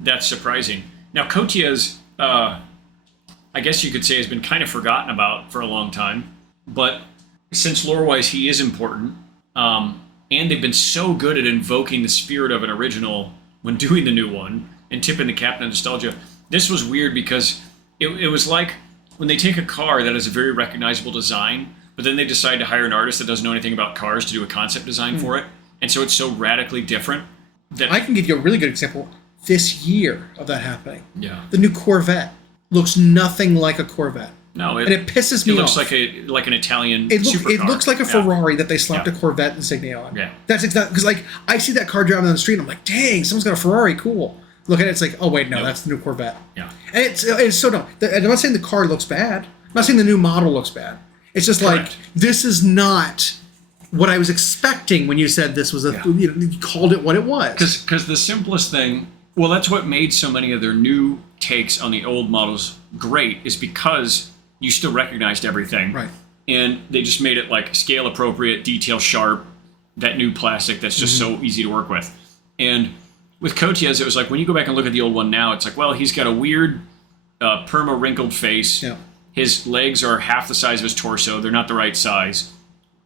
that's surprising. Now Kotia's, I guess you could say, has been kind of forgotten about for a long time, but since lore-wise he is important, and they've been so good at invoking the spirit of an original when doing the new one and tipping the cap to nostalgia. This was weird because it was like when they take a car that has a very recognizable design, but then they decide to hire an artist that doesn't know anything about cars to do a concept design for it, and so it's so radically different that... I can give you a really good example this year of that happening. Yeah. The new Corvette looks nothing like a Corvette. No, and it pisses me off. It looks like an Italian supercar. It looks like a Ferrari that they slapped a Corvette insignia on. Yeah. That's exactly... Because, I see that car driving down the street, and I'm like, dang, someone's got a Ferrari, cool. Look at it, it's like, oh wait, no, that's the new Corvette. Yeah. And it's so dumb. I'm not saying the car looks bad. I'm not saying the new model looks bad. It's just this is not what I was expecting when you said this was you called it what it was. Because the simplest thing, well, that's what made so many of their new takes on the old models great, is because you still recognized everything. Right. And they just made it scale appropriate, detail sharp, that new plastic that's just so easy to work with. And with Kotia's, it was when you go back and look at the old one now, it's he's got a weird perma-wrinkled face. Yeah. His legs are half the size of his torso. They're not the right size.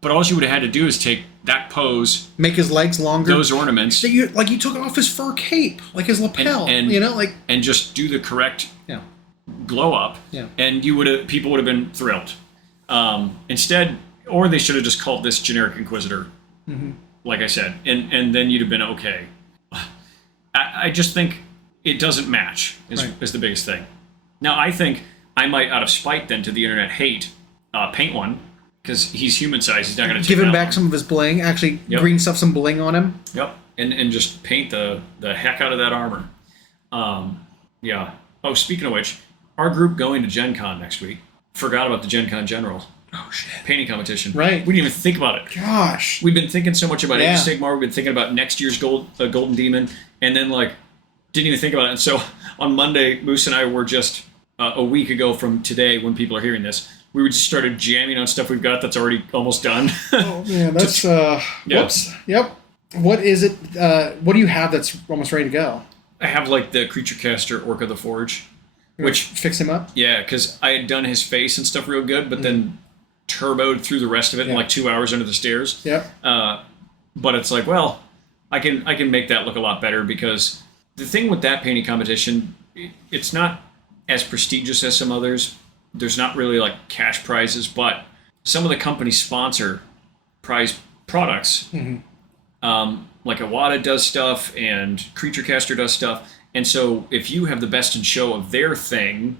But all you would have had to do is take that pose. Make his legs longer. Those ornaments. So you took off his fur cape, his lapel, and just do the correct glow up. Yeah. And people would have been thrilled. Instead, or they should have just called this generic Inquisitor, like I said, and then you'd have been okay. I just think it doesn't match is the biggest thing. Now, I think I might, out of spite then to the internet, hate Paint One, because he's human size. He's not going to give him back some of his bling. Actually, green stuff some bling on him. Yep, and just paint the heck out of that armor. Yeah. Oh, speaking of which, our group going to Gen Con next week forgot about the Gen Con General. Oh, shit. Painting competition. Right. We didn't even think about it. Gosh. We've been thinking so much about Age of Sigmar. We've been thinking about next year's Golden Demon. And then, didn't even think about it. And so on Monday, Moose and I were just a week ago from today, when people are hearing this, we just started jamming on stuff we've got that's already almost done. Oh, man. That's... Whoops. Yep. What is it? What do you have that's almost ready to go? I have, the Creature Caster Orca the Forge. Which fix him up? Yeah, because I had done his face and stuff real good, but then turboed through the rest of it in 2 hours under the stairs. Yep. But it's well, I can make that look a lot better, because the thing with that painting competition, it's not as prestigious as some others. There's not really cash prizes, but some of the companies sponsor prize products. Iwata does stuff and Creature Caster does stuff. And so if you have the best in show of their thing,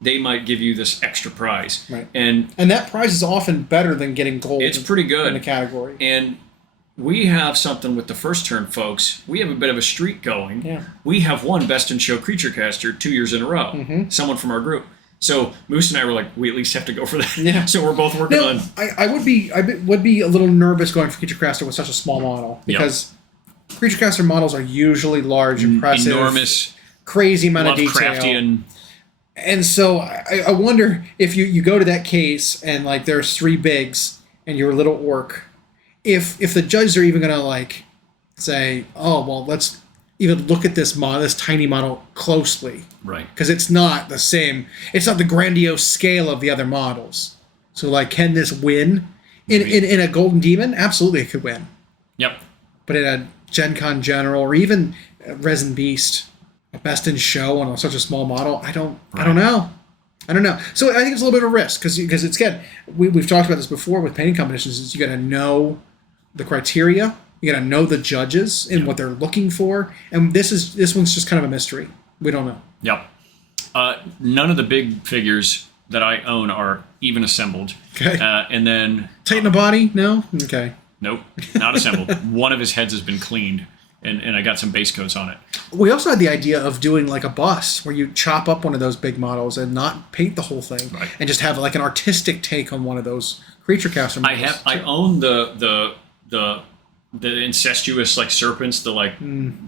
they might give you this extra prize. Right. And that prize is often better than getting gold. It's pretty good in the category. And we have something with the first turn folks. We have a bit of a streak going. Yeah. We have one best in show Creature Caster 2 years in a row. Someone from our group. So Moose and I were we at least have to go for that. Yeah. So we're both working on. I would be a little nervous going for Creature Caster with such a small model, because Creature Caster models are usually large, impressive, enormous, crazy amount of detail. Lovecraftian. And so I wonder if you go to that case and there's three bigs and you're a little orc, if the judges are even gonna say, oh well, let's even look at this tiny model closely, right? Because it's not the same. It's not the grandiose scale of the other models. So, like, can this win? In a Golden Demon, absolutely it could win. Yep. But in a Gen Con General or even Resin Beast, a Best in Show on such a small model, I don't know. So I think it's a little bit of a risk because it's again we've talked about this before with painting competitions. Is you got to know the criteria, you got to know the judges and what they're looking for, and this one's just kind of a mystery. We don't know. Yep. None of the big figures that I own are even assembled. Okay. And then Titan the body? No. Okay. Nope, not assembled. One of his heads has been cleaned, and I got some base coats on it. We also had the idea of doing like a bust where you chop up one of those big models and not paint the whole thing, and just have like an artistic take on one of those creature caster models. I own the incestuous like serpents, the like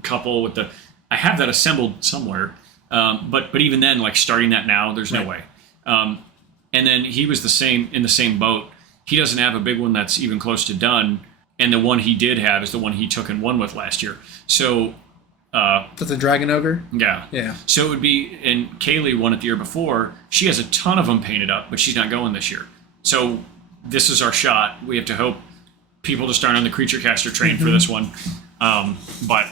couple with the. I have that assembled somewhere, but even then, like starting that now, there's no way. And then he was in the same boat. He doesn't have a big one that's even close to done, and the one he did have is the one he took and won with last year. So, that's a Dragon Ogre? Yeah. Yeah. So it would be, and Kaylee won it the year before. She has a ton of them painted up, but she's not going this year. So this is our shot. We have to hope people just aren't on the creature caster train for this one. But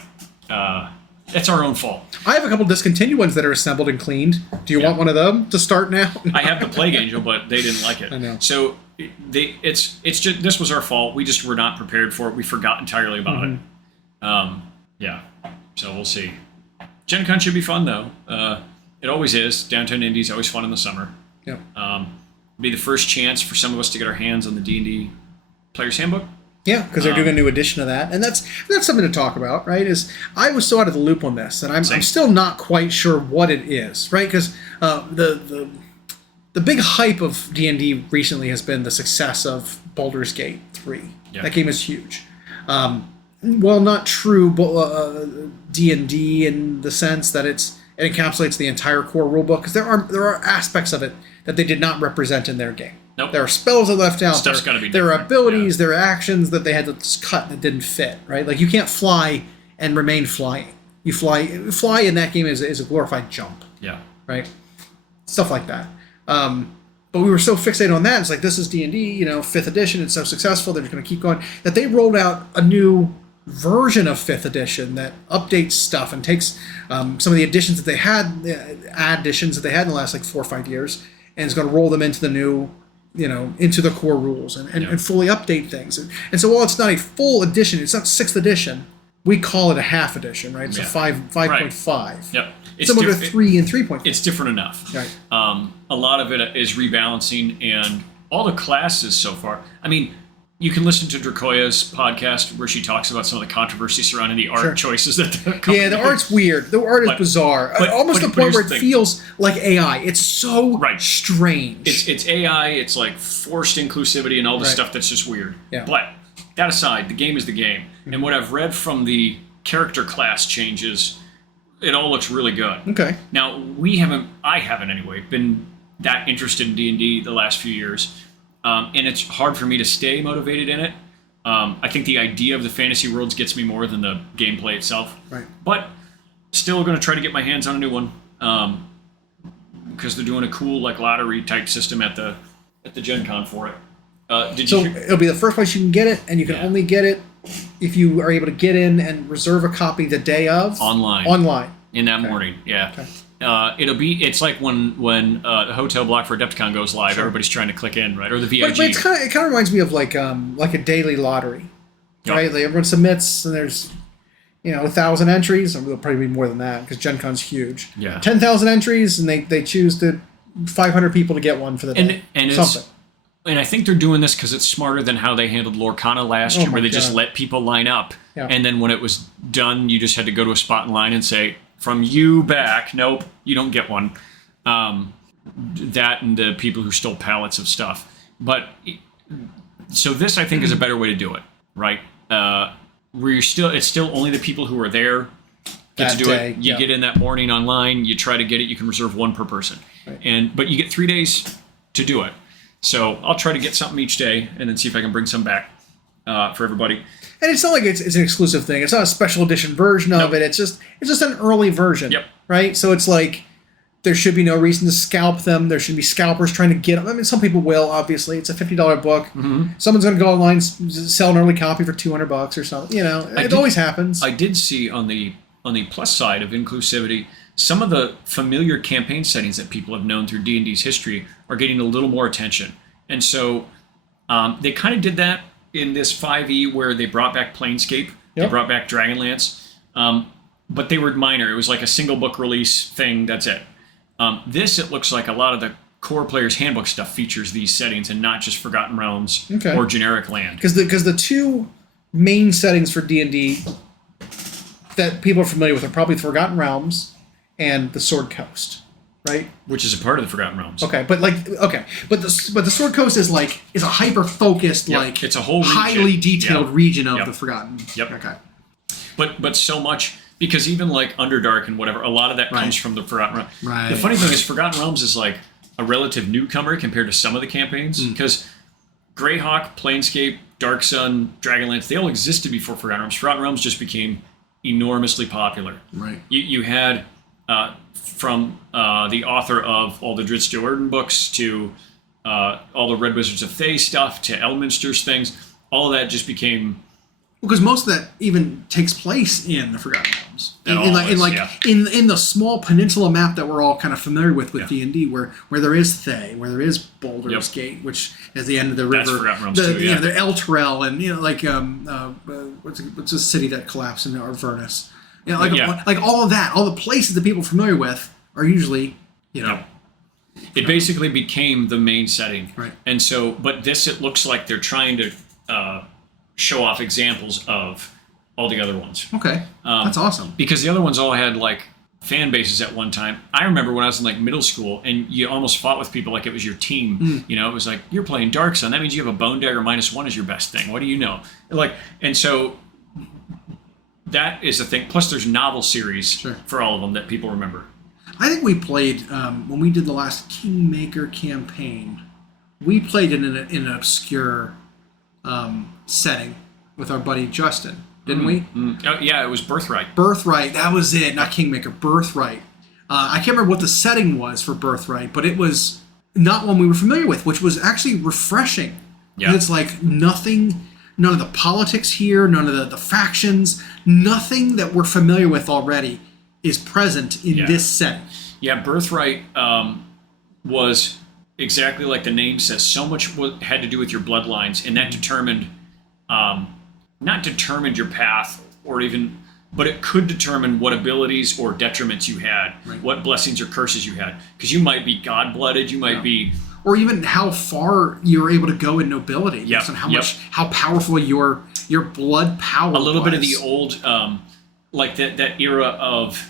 it's our own fault. I have a couple discontinued ones that are assembled and cleaned. Do you want one of them to start now? I have the Plague Angel, but they didn't like it. I know. So it's just this was our fault. We just were not prepared for it. We forgot entirely about it. Yeah. So we'll see. Gen Con should be fun though. It always is. Downtown Indy's always fun in the summer. Yep. Be the first chance for some of us to get our hands on the D&D Player's Handbook. Yeah, because they're doing a new edition of that, and that's something to talk about, right? Is I was so out of the loop on this, and I'm still not quite sure what it is, right? Because the big hype of D&D recently has been the success of Baldur's Gate 3. Yeah. That game is huge. Well, not true, but D&D in the sense that it encapsulates the entire core rulebook, because there are aspects of it that they did not represent in their game. Nope. There are spells that left out. Stuff's got to be there are different. abilities, there are actions that they had to cut that didn't fit, right? Like you can't fly and remain flying. You fly in that game is a glorified jump. Yeah. Right? Stuff like that. But we were so fixated on that. It's like, this is D&D, 5th edition. It's so successful. They're just going to keep going. That they rolled out a new version of 5th edition that updates stuff and takes some of the additions that they had, additions that they had in the last 4 or 5 years, and is going to roll them into the new, into the core rules and fully update things. And so while it's not a full edition, it's not 6th edition, we call it a half edition, right? It's a 5.5. Yep. It's similar to 3 and 3.5. It's different enough. Right. A lot of it is rebalancing, and all the classes so far. I mean, you can listen to Dracoya's podcast where she talks about some of the controversy surrounding the art choices that the art's weird. The art is bizarre. Almost to the point where it feels like AI. It's so strange. It's AI. It's like forced inclusivity and all the stuff that's just weird. Yeah. But that aside, the game is the game. Mm-hmm. And what I've read from the character class changes, it all looks really good. Okay. Now, I haven't anyway, been that interested in D&D the last few years. And it's hard for me to stay motivated in it. I think the idea of the fantasy worlds gets me more than the gameplay itself. Right. But still going to try to get my hands on a new one because they're doing a cool lottery type system at the Gen Con for it. It'll be the first place you can get it, and you can only get it if you are able to get in and reserve a copy the day of online in that morning. Yeah. Okay. It's like when the hotel block for Adepticon goes live, everybody's trying to click in, right? Or the VIG. But it kind of reminds me of like a daily lottery, right? Like everyone submits, and there's 1,000 entries, or there'll probably be more than that because Gen Con's huge. Yeah. 10,000 entries, and they choose 500 people to get one for the day. And something. And I think they're doing this because it's smarter than how they handled Lorcana last year, where they just let people line up, and then when it was done, you just had to go to a spot in line and say, from you back, nope, you don't get one. That and the people who stole pallets of stuff. But so this, I think, is a better way to do it, right? Where it's still only the people who are there get to do it. You get in that morning online, you try to get it. You can reserve one per person, but you get 3 days to do it. So I'll try to get something each day and then see if I can bring some back for everybody. And it's not like it's an exclusive thing. It's not a special edition version of it. It's just an early version. Yep. Right? So it's like there should be no reason to scalp them. There should be scalpers trying to get them. I mean, some people will, obviously. It's a $50 book. Mm-hmm. Someone's going to go online, sell an early copy for $200 or something. You know, it always happens. I did see on the plus side of inclusivity, some of the familiar campaign settings that people have known through D&D's history are getting a little more attention. And so they kind of did that in this 5e where they brought back Planescape. Yep. They brought back Dragonlance. But they were minor. It was like a single book release thing. That's it. This, it looks like a lot of the core player's handbook stuff features these settings and not just Forgotten Realms or generic land. Because the two main settings for D&D that people are familiar with are probably the Forgotten Realms and the Sword Coast, right? Which is a part of the Forgotten Realms. Okay, but the Sword Coast is a hyper focused it's a whole highly detailed region of the Forgotten. Yep. Okay. But so much. Because even like Underdark and whatever, a lot of that comes from the Forgotten Realms. Right. The funny thing is Forgotten Realms is like a relative newcomer compared to some of the campaigns. Because Greyhawk, Planescape, Dark Sun, Dragonlance, they all existed before Forgotten Realms. Forgotten Realms just became enormously popular. Right. You had from the author of all the Drizzt Do'Urden books to all the Red Wizards of Thay stuff to Elminster's things, all of that just became... Because most of that even takes place in the Forgotten Realms, in the small peninsula map that we're all kind of familiar with D&D, where there is Thay, where there is Baldur's Gate, which is the end of the river. That's Forgotten Realms too. The Elturel, and what's a city that collapsed in Avernus? Like all of that, all the places that people are familiar with are usually It basically became the main setting, right? And so, but this, it looks like they're trying to show off examples of all the other ones. Okay, that's awesome. Because the other ones all had like fan bases at one time. I remember when I was in like middle school, and you almost fought with people like it was your team. You know, it was like, you're playing Dark Sun. That means you have a Bone Dagger -1 as your best thing. What do you know? And so that is the thing. Plus, there's novel series for all of them that people remember. I think we played when we did the last Kingmaker campaign. We played in an obscure setting with our buddy Justin, didn't we? Oh, yeah, it was Birthright. Birthright, that was it. Not Kingmaker, Birthright. I can't remember what the setting was for Birthright, but it was not one we were familiar with, which was actually refreshing. Yeah. And it's like nothing, none of the politics here, none of the factions, nothing that we're familiar with already is present in this setting. Yeah, Birthright was exactly like the name says. So much had to do with your bloodlines, and that determined, not determined your path, but it could determine what abilities or detriments you had, what blessings or curses you had. Because you might be god-blooded, you might be... Or even how far you're able to go in nobility, based on how powerful your blood power was. A little bit of the old, like that era of...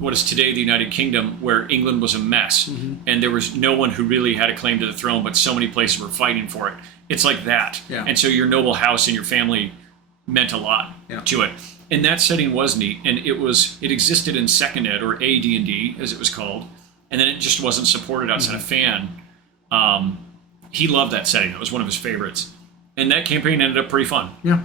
what is today the United Kingdom, where England was a mess, and there was no one who really had a claim to the throne, but so many places were fighting for it. It's like that. Yeah. And so your noble house and your family meant a lot to it. And that setting was neat, and it existed in Second Ed, or AD&D, as it was called, and then it just wasn't supported outside of Fan. He loved that setting. It was one of his favorites. And that campaign ended up pretty fun. Yeah.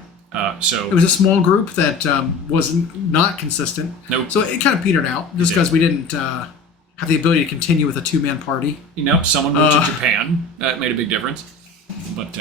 So it was a small group that was not consistent. Nope. So it kind of petered out just because we didn't have the ability to continue with a two-man party. Someone moved to Japan. That made a big difference. But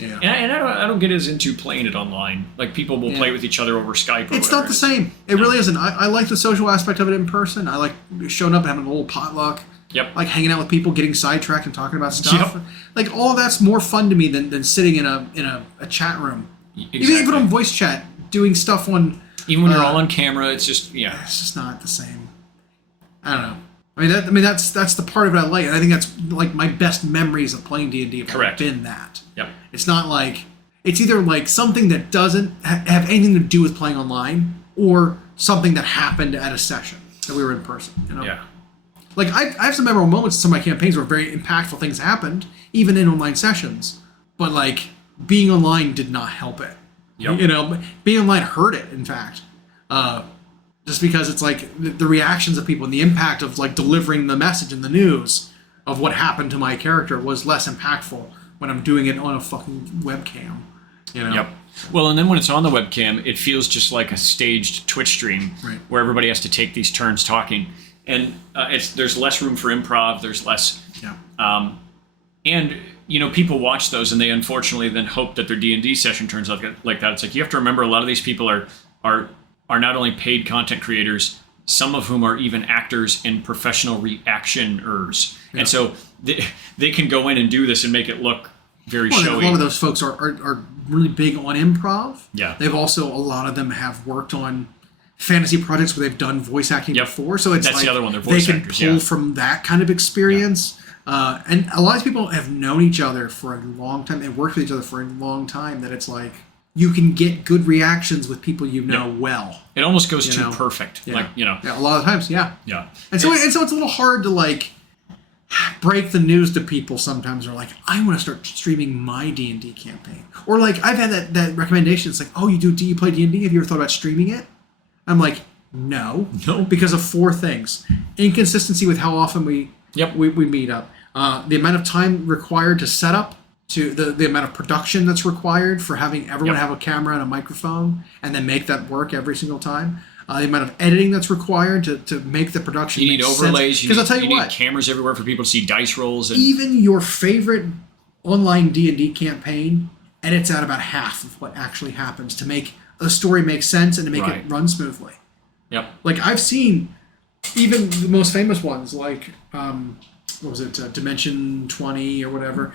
and I don't get as into playing it online. Like people will play with each other over Skype. Or it's not the same. It really isn't. I like the social aspect of it in person. I like showing up and having a little potluck. Yep. Like hanging out with people, getting sidetracked and talking about stuff. Yep. Like all that's more fun to me than sitting in a chat room. Exactly. Even on voice chat, doing stuff on... Even when you're all on camera, it's just, It's just not the same. I don't know. That's the part of it I like. And I think that's like my best memories of playing D&D have been that. Yep. It's not like... It's either like something that doesn't have anything to do with playing online, or something that happened at a session that we were in person. You know? Yeah. Like, I have some memorable moments in some of my campaigns where very impactful things happened, even in online sessions. But, like... being online did not help it. Yep. Being online hurt it, in fact. Just because it's like the reactions of people and the impact of like delivering the message and the news of what happened to my character was less impactful when I'm doing it on a fucking webcam. Yep. Well, and then when it's on the webcam, it feels just like a staged Twitch stream where everybody has to take these turns talking. and there's less room for improv. There's less, Yeah. and people watch those and they unfortunately then hope that their D&D session turns out like that. It's like you have to remember a lot of these people are not only paid content creators, some of whom are even actors and professional reactioners, and so they can go in and do this and make it look very showy. A lot of those folks are really big on improv. Yeah. They've also, a lot of them have worked on fantasy projects where they've done voice acting before. So it's that's like the other one. They're voice they can actors, pull from that kind of experience. And a lot of people have known each other for a long time. They've worked with each other for a long time, that it's like you can get good reactions with people well. It almost goes too perfect. Yeah. A lot of times, yeah. And so it's a little hard to like break the news to people sometimes. Are like, I want to start streaming my D&D campaign. Or like, I've had that recommendation. It's like, oh, do you play D&D? Have you ever thought about streaming it? I'm like, no. Because of 4 things. Inconsistency with how often we meet up. The amount of time required to set up, to the amount of production that's required for having everyone have a camera and a microphone and then make that work every single time. The amount of editing that's required to make the production. You need overlays. Because I'll tell you what, need cameras everywhere for people to see dice rolls. And even your favorite online D&D campaign edits out about half of what actually happens to make a story make sense and to make it run smoothly. Yep. Like I've seen even the most famous ones, like what was it, Dimension 20 or whatever,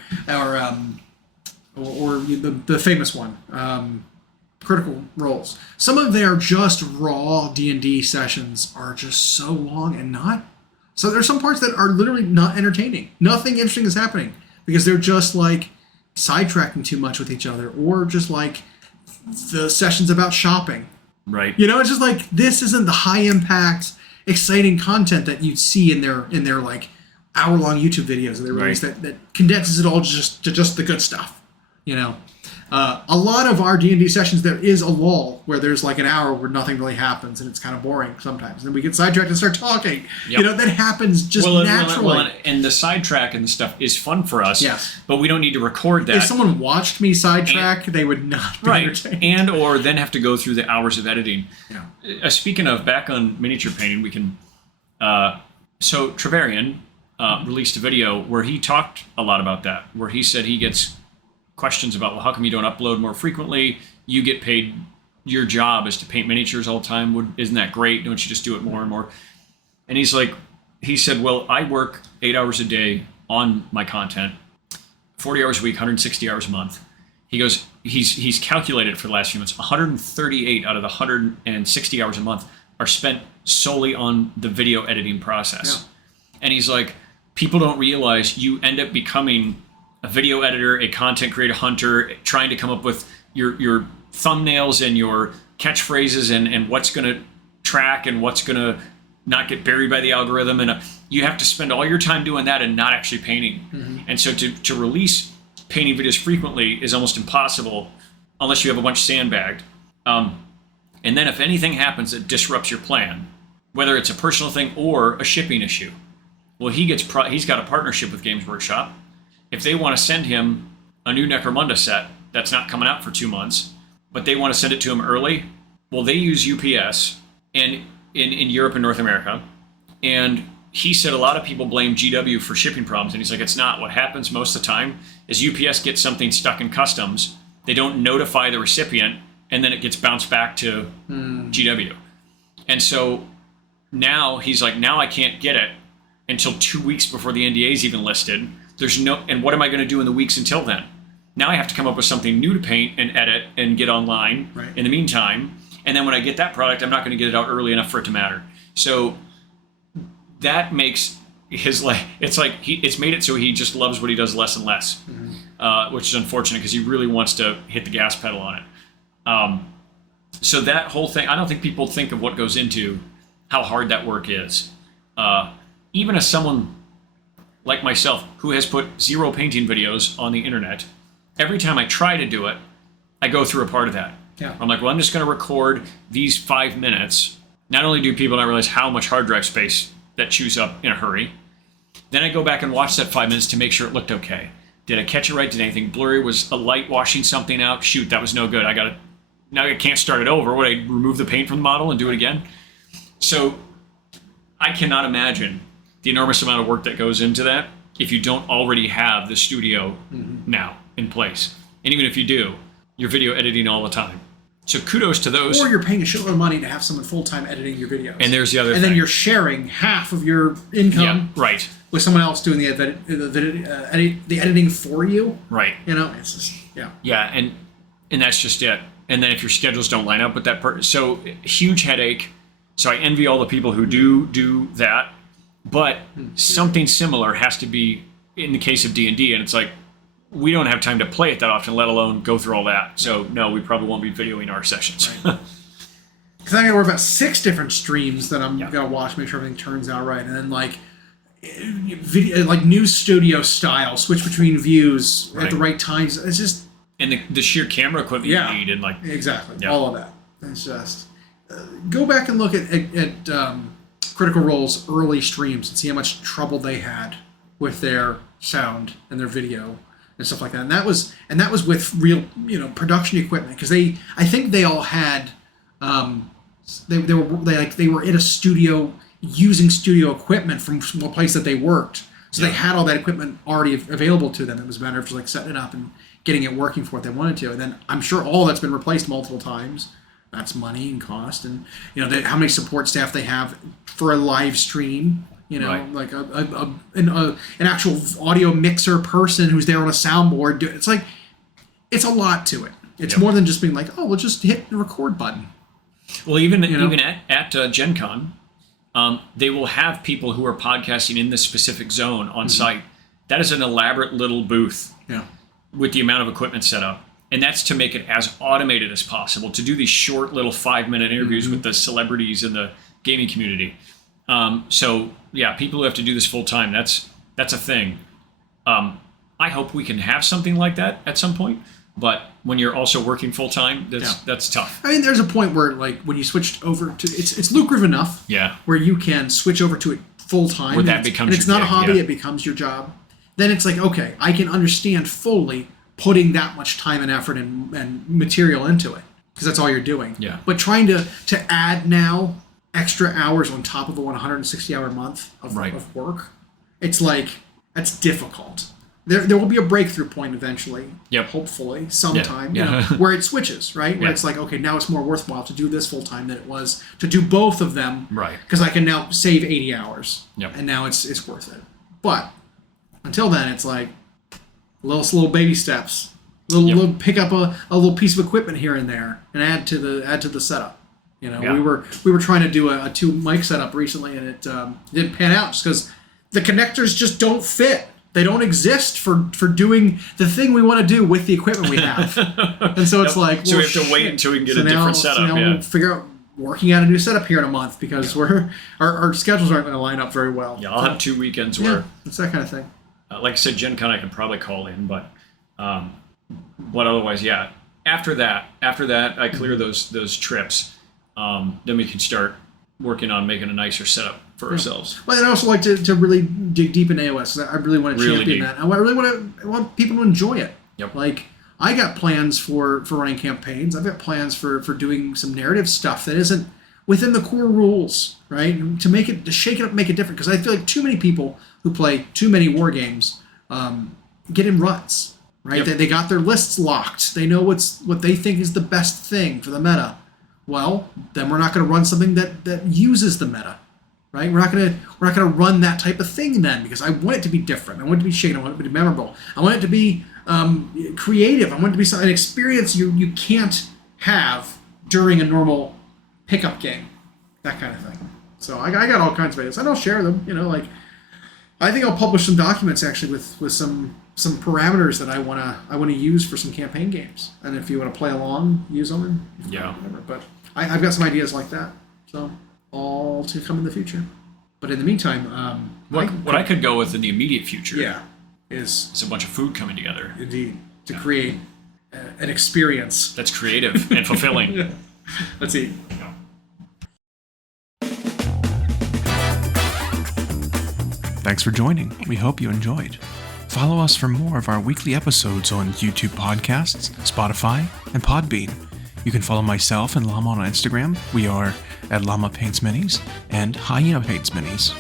or the famous one, Critical Roles. Some of their just raw D&D sessions are just so long and not. So there's some parts that are literally not entertaining. Nothing interesting is happening because they're just like sidetracking too much with each other, or just like the sessions about shopping. Right. It's just like, this isn't the high impact, exciting content that you'd see in their like hour-long YouTube videos that they release that condenses it all to just the good stuff. A lot of our D&D sessions, there is a lull where there's like an hour where nothing really happens and it's kind of boring sometimes. And then we get sidetracked and start talking. That happens just naturally. And the sidetrack and the stuff is fun for us. Yes. But we don't need to record that. If someone watched me sidetrack, they would not be entertained. And or then have to go through the hours of editing. Yeah. Speaking of, back on miniature painting, we can... so Trevelyan released a video where he talked a lot about that, where he said he gets questions about, well, how come you don't upload more frequently? You get paid, your job is to paint miniatures all the time. Isn't that great? Don't you just do it more and more? And he said, well, I work 8 hours a day on my content, 40 hours a week, 160 hours a month. He goes, he's calculated for the last few months, 138 out of the 160 hours a month are spent solely on the video editing process. Yeah. And he's like, people don't realize you end up becoming a video editor, a content creator, hunter, trying to come up with your thumbnails and your catchphrases and what's going to track and what's going to not get buried by the algorithm. And you have to spend all your time doing that and not actually painting. Mm-hmm. And so to release painting videos frequently is almost impossible unless you have a bunch sandbagged. And then if anything happens that disrupts your plan, whether it's a personal thing or a shipping issue, well, he's got a partnership with Games Workshop. If they want to send him a new Necromunda set that's not coming out for 2 months, but they want to send it to him early, well, they use UPS and in Europe and North America. And he said a lot of people blame GW for shipping problems. And he's like, it's not. What happens most of the time is UPS gets something stuck in customs. They don't notify the recipient, and then it gets bounced back to GW. And so now he's like, now I can't get it until 2 weeks before the NDA is even listed. And what am I going to do in the weeks until then? Now I have to come up with something new to paint and edit and get online in the meantime. And then when I get that product, I'm not going to get it out early enough for it to matter. So that makes his life, it's made it so he just loves what he does less and less, which is unfortunate because he really wants to hit the gas pedal on it. So that whole thing, I don't think people think of what goes into how hard that work is. Even as someone like myself, who has put 0 painting videos on the internet, every time I try to do it, I go through a part of that. Yeah. I'm like, well, I'm just going to record these 5 minutes. Not only do people not realize how much hard drive space that chews up in a hurry, then I go back and watch that 5 minutes to make sure it looked okay. Did I catch it right? Did anything blurry? Was a light washing something out? Shoot, that was no good. Now I can't start it over. Would I remove the paint from the model and do it again? So I cannot imagine the enormous amount of work that goes into that if you don't already have the studio now in place. And even if you do, you're video editing all the time. So kudos to those. Or you're paying a shitload of money to have someone full-time editing your videos. And there's the other thing. And then you're sharing half of your income right. with someone else doing the editing for you. Right. You know, it's just, Yeah, and that's just it. And then if your schedules don't line up with that person. So, huge headache. So I envy all the people who do that. But something similar has to be in the case of D&D. And it's like, we don't have time to play it that often, let alone go through all that. So, no, we probably won't be videoing our sessions. Right. Because I got to worry about 6 different streams that I'm going to watch, make sure everything turns out right. And then, like, video, like news studio style, switch between views at the right times. It's just... And the sheer camera equipment you need. And like exactly. All of that. It's just... go back and look at Critical Role's early streams and see how much trouble they had with their sound and their video and stuff like that. And that was with real, production equipment, because I think they all had they were in a studio using studio equipment from a place that they worked. So they had all that equipment already available to them. It was a matter of just like setting it up and getting it working for what they wanted to. And then I'm sure all that's been replaced multiple times. That's money and cost, and how many support staff they have for a live stream. Like an actual audio mixer person who's there on a soundboard. It's like, it's a lot to it. It's more than just being like, oh, we'll just hit the record button. Well, even at Gen Con, they will have people who are podcasting in this specific zone on site. That is an elaborate little booth with the amount of equipment set up. And that's to make it as automated as possible, to do these short little 5-minute interviews with the celebrities in the gaming community. So, people who have to do this full time, that's a thing. I hope we can have something like that at some point. But when you're also working full time, that's tough. I mean, there's a point where, like, when you switched over to it's lucrative enough, where you can switch over to it full time. Where that becomes and it's not a hobby; it becomes your job. Then it's like, okay, I can understand fully putting that much time and effort and material into it, because that's all you're doing. Yeah. But trying to add now extra hours on top of a 160-hour month of work, it's like, that's difficult. There will be a breakthrough point eventually, hopefully, sometime, where it switches, right? Where it's like, okay, now it's more worthwhile to do this full-time than it was to do both of them. Right. Because I can now save 80 hours. Yep. And now it's worth it. But until then, it's like little baby steps. Little pick up a little piece of equipment here and there and add to the setup. We were trying to do a 2 mic setup recently, and it didn't pan out just because the connectors just don't fit. They don't exist for doing the thing we want to do with the equipment we have. And so it's like, so we have to wait until we can get a different setup. So now we'll figure out working out a new setup here in a month, because our schedules aren't going to line up very well. Yeah, I'll have 2 weekends where it's that kind of thing. Like I said, Gen Con I can probably call in, but otherwise, After that, I clear those trips. Then we can start working on making a nicer setup for ourselves. Well, I'd also like to really dig deep in AOS. I really want to champion that. I really want people to enjoy it. Yep. Like, I got plans for running campaigns. I've got plans for doing some narrative stuff that isn't within the core rules, right? To shake it up, make it different. Because I feel like too many people who play too many war games get in ruts, right? Yep. They got their lists locked. They know what they think is the best thing for the meta. Well, then we're not going to run something that uses the meta, right? We're not going to run that type of thing then, because I want it to be different. I want it to be shaken. I want it to be memorable. I want it to be creative. I want it to be an experience you can't have during a normal pickup game, that kind of thing. So I got all kinds of ideas, and I'll share them. I think I'll publish some documents actually with some parameters that I wanna use for some campaign games, and if you want to play along, use them. Whatever. But I've got some ideas like that, so all to come in the future. But in the meantime, what I could go with in the immediate future, is a bunch of food coming together. Indeed, to create an experience that's creative and fulfilling. Let's eat. Thanks for joining. We hope you enjoyed. Follow us for more of our weekly episodes on YouTube podcasts, Spotify, and Podbean. You can follow myself and Llama on Instagram. We are at Llama Paints Minis and Hyena Paints Minis.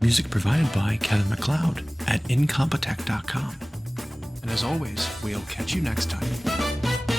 Music provided by Kevin MacLeod at incompetech.com. And as always, we'll catch you next time.